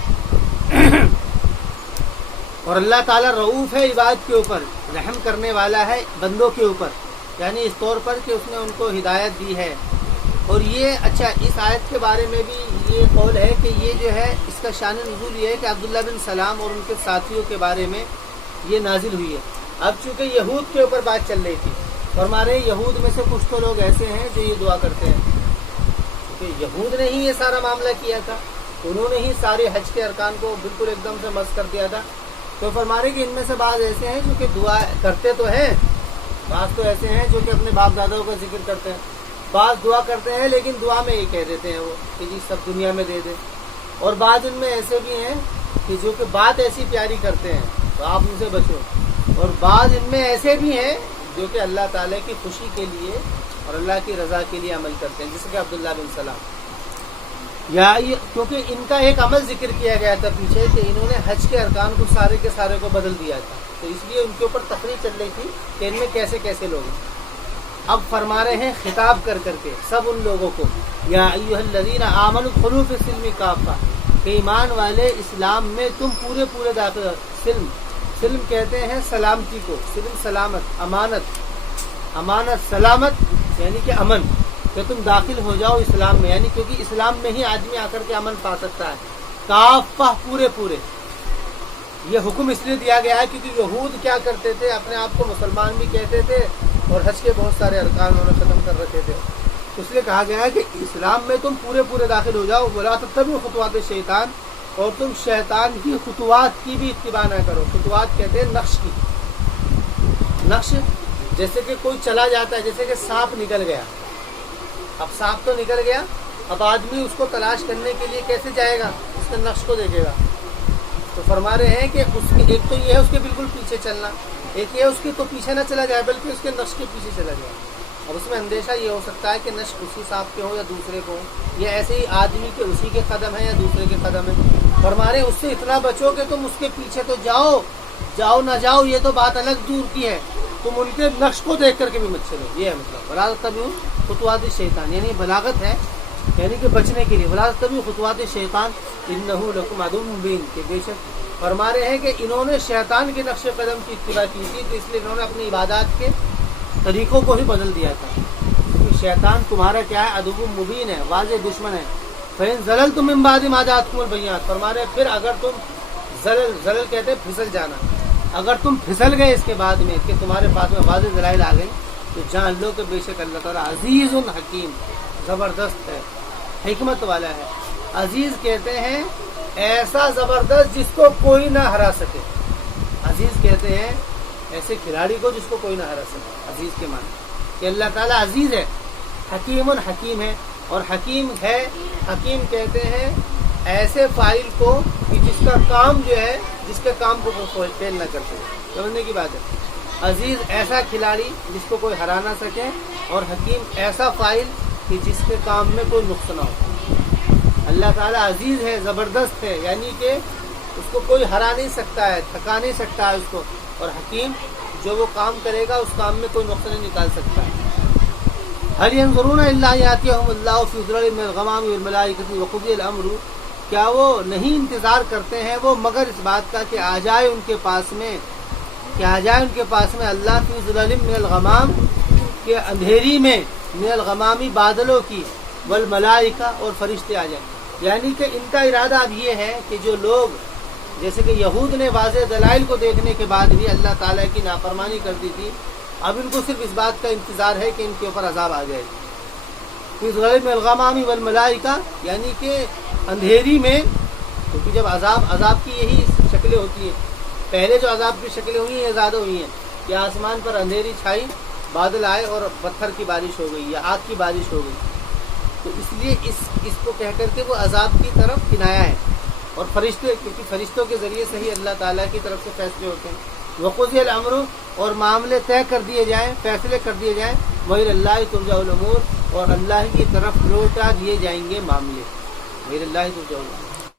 اور اللہ تعالیٰ رؤوف ہے عباد کے اوپر، رحم کرنے والا ہے بندوں کے اوپر، یعنی اس طور پر کہ اس نے ان کو ہدایت دی ہے. اور یہ اچھا، اس آیت کے بارے میں بھی یہ قول ہے کہ یہ جو ہے اس کا شان نزول یہ ہے کہ عبداللہ بن سلام اور ان کے ساتھیوں کے بارے میں یہ نازل ہوئی ہے. اب چونکہ یہود کے اوپر بات چل رہی تھی، اور ہمارے یہود میں سے کچھ تو لوگ ایسے ہیں جو یہ دعا کرتے ہیں، کیونکہ یہود نے ہی یہ سارا معاملہ کیا تھا، انہوں نے ہی سارے حج کے ارکان کو بالکل ایک دم سے مس کر دیا تھا. تو فرمانے کہ ان میں سے بعض ایسے ہیں جو کہ دعا کرتے تو ہیں، بعض تو ایسے ہیں جو کہ اپنے باپ داداؤں کا ذکر کرتے ہیں، بعض دعا کرتے ہیں لیکن دعا میں یہ کہہ دیتے ہیں وہ کہ جی سب دنیا میں دے دے. اور بعض ان میں ایسے بھی ہیں کہ جو کہ بات ایسی پیاری کرتے ہیں تو آپ ان سے بچو. اور بعض ان میں ایسے بھی ہیں جو کہ اللہ تعالیٰ کی خوشی کے لیے اور اللہ کی رضا کے لیے عمل کرتے ہیں، جیسے کہ عبداللہ بن سلام. کیونکہ ان کا ایک عمل ذکر کیا گیا تھا پیچھے کہ انہوں نے حج کے ارکان کو سارے کے سارے کو بدل دیا تھا، تو اس لیے ان کے اوپر تقریر چل رہی تھی کہ ان میں کیسے کیسے لوگ ہیں. اب فرما رہے ہیں خطاب کر کر کے سب ان لوگوں کو، یا ایھا الذین آمنوا ادخلوا فی السلم کافہ، کہ ایمان والے اسلام میں تم پورے پورے داخل. سلم کہتے ہیں سلامتی کو، سلم سلامت، امانت سلامت یعنی کہ امن، کہ تم داخل ہو جاؤ اسلام میں، یعنی کیونکہ اسلام میں ہی آدمی آ کر کے امن پا سکتا ہے. کافہ پورے پورے، یہ حکم اس لیے دیا گیا ہے کیونکہ یہود کیا کرتے تھے، اپنے آپ کو مسلمان بھی کہتے تھے اور حج کے بہت سارے ارکان انہوں نے ختم کر رکھے تھے. اس لیے کہا گیا ہے کہ اسلام میں تم پورے داخل ہو جاؤ. ولا تتبعوا خطوات الشیطان، اور تم شیطان کی خطوات کی بھی اتباع نہ کرو. خطوات کہتے ہیں نقش کی. نقش جیسے کہ کوئی چلا جاتا ہے، جیسے کہ سانپ نکل گیا. اب سانپ تو نکل گیا، اب آدمی اس کو تلاش کرنے کے لیے کیسے جائے گا؟ اس کے نقش کو دیکھے گا. تو فرما رہے ہیں کہ اس کی ایک تو یہ ہے اس کے بالکل پیچھے چلنا، ایک یہ اس کے تو پیچھے نہ چلا جائے بلکہ اس کے نقش کے پیچھے چلا جائے. اب اس میں اندیشہ یہ ہو سکتا ہے کہ نقش اسی سانپ کے ہو یا دوسرے کو ہو، یا ایسے ہی آدمی کے اسی کے قدم ہے یا دوسرے کے قدم ہے. فرما رہے ہیں اس سے اتنا بچو کہ تم اس کے پیچھے تو جاؤ نہ جاؤ یہ تو بات الگ دور کی ہے، تم ان کے نقش کو دیکھ کر کے بھی مت چلو. یہ ہے مطلب ولا تتبعوا خطوات الشیطان، یعنی بلاغت ہے، یعنی کہ بچنے کے لیے. ولا تتبعوا خطوات الشیطان انہ لکم عدو مبین، کہ بے شک فرما رہے ہیں کہ انہوں نے شیطان کے نقش قدم کی اتباع کی تھی، تو اس لیے انہوں نے اپنی عبادات کے طریقوں کو ہی بدل دیا تھا. کیونکہ شیطان تمہارا کیا ہے؟ عدو مبین ہے، واضح دشمن ہے. فَإِن زَلَلْتُم مِّن بَعْدِ مَا جَاءَتْكُمُ الْبَيِّنَاتُ، فرما رہے ہیں پھر اگر تم زلل کہتے ہیں پھسل جانا، اگر تم پھسل گئے اس کے بعد میں کہ تمہارے پاس میں واضح دلائل آ گئے، تو جان لو کہ بے شک اللہ تعالیٰ عزیز الحکیم، زبردست ہے، حکمت والا ہے. عزیز کہتے ہیں ایسا زبردست جس کو کوئی نہ ہرا سکے. عزیز کہتے ہیں ایسے کھلاڑی کو جس کو کوئی نہ ہرا سکے. عزیز کے معنی کہ اللہ تعالیٰ عزیز ہے. حکیم حکیم ہے، اور حکیم ہے، حکیم کہتے ہیں ایسے فاعل کو کہ جس کا کام جو ہے، جس کے کام کو فیل نہ کرتے. سمجھنے کی بات ہے. عزیز ایسا کھلاڑی جس کو کوئی ہرا نہ سکے، اور حکیم ایسا فاعل کہ جس کے کام میں کوئی نقص نہ ہو. اللہ تعالیٰ عزیز ہے، زبردست ہے، یعنی کہ اس کو کوئی ہرا نہیں سکتا ہے، تھکا نہیں سکتا ہے اس کو. اور حکیم جو وہ کام کرے گا اس کام میں کوئی نقص نہیں نکال سکتا ہے. هل ينظرون الا ان ياتيهم الله في ظلال من الغمام والملائكه وقضي الامر، کیا وہ نہیں انتظار کرتے ہیں وہ مگر اس بات کا کہ آ جائے ان کے پاس میں، اللہ فی ظلال من الغمام، کہ اندھیری میں، من الغمامی بادلوں کی، والملائکہ اور فرشتے آ جائیں. یعنی کہ ان کا ارادہ اب یہ ہے کہ جو لوگ جیسے کہ یہود نے واضح دلائل کو دیکھنے کے بعد بھی اللہ تعالیٰ کی نافرمانی کر دی تھی، اب ان کو صرف اس بات کا انتظار ہے کہ ان کے اوپر عذاب آ جائے. فی ظلال من الغمام والملائکہ، یعنی کہ اندھیری میں، کیونکہ جب عذاب کی یہی شکلیں ہوتی ہیں. پہلے جو عذاب کی شکلیں ہوئی ہیں یہ زیادہ ہوئی ہیں کہ آسمان پر اندھیری چھائی، بادل آئے اور پتھر کی بارش ہو گئی یا آگ کی بارش ہو گئی. تو اس لیے اس کو کہہ کر کے وہ عذاب کی طرف کنایا ہے. اور فرشتے، کیونکہ فرشتوں کے ذریعے سے ہی اللہ تعالیٰ کی طرف سے فیصلے ہوتے ہیں. وقضی الامر، اور معاملے طے کر دیے جائیں، فیصلے کر دیے جائیں. وإلی اللہ ترجع الامور، اور اللہ کی طرف لوٹا دیے جائیں گے معاملے. وإلی اللہ ترجع الامور.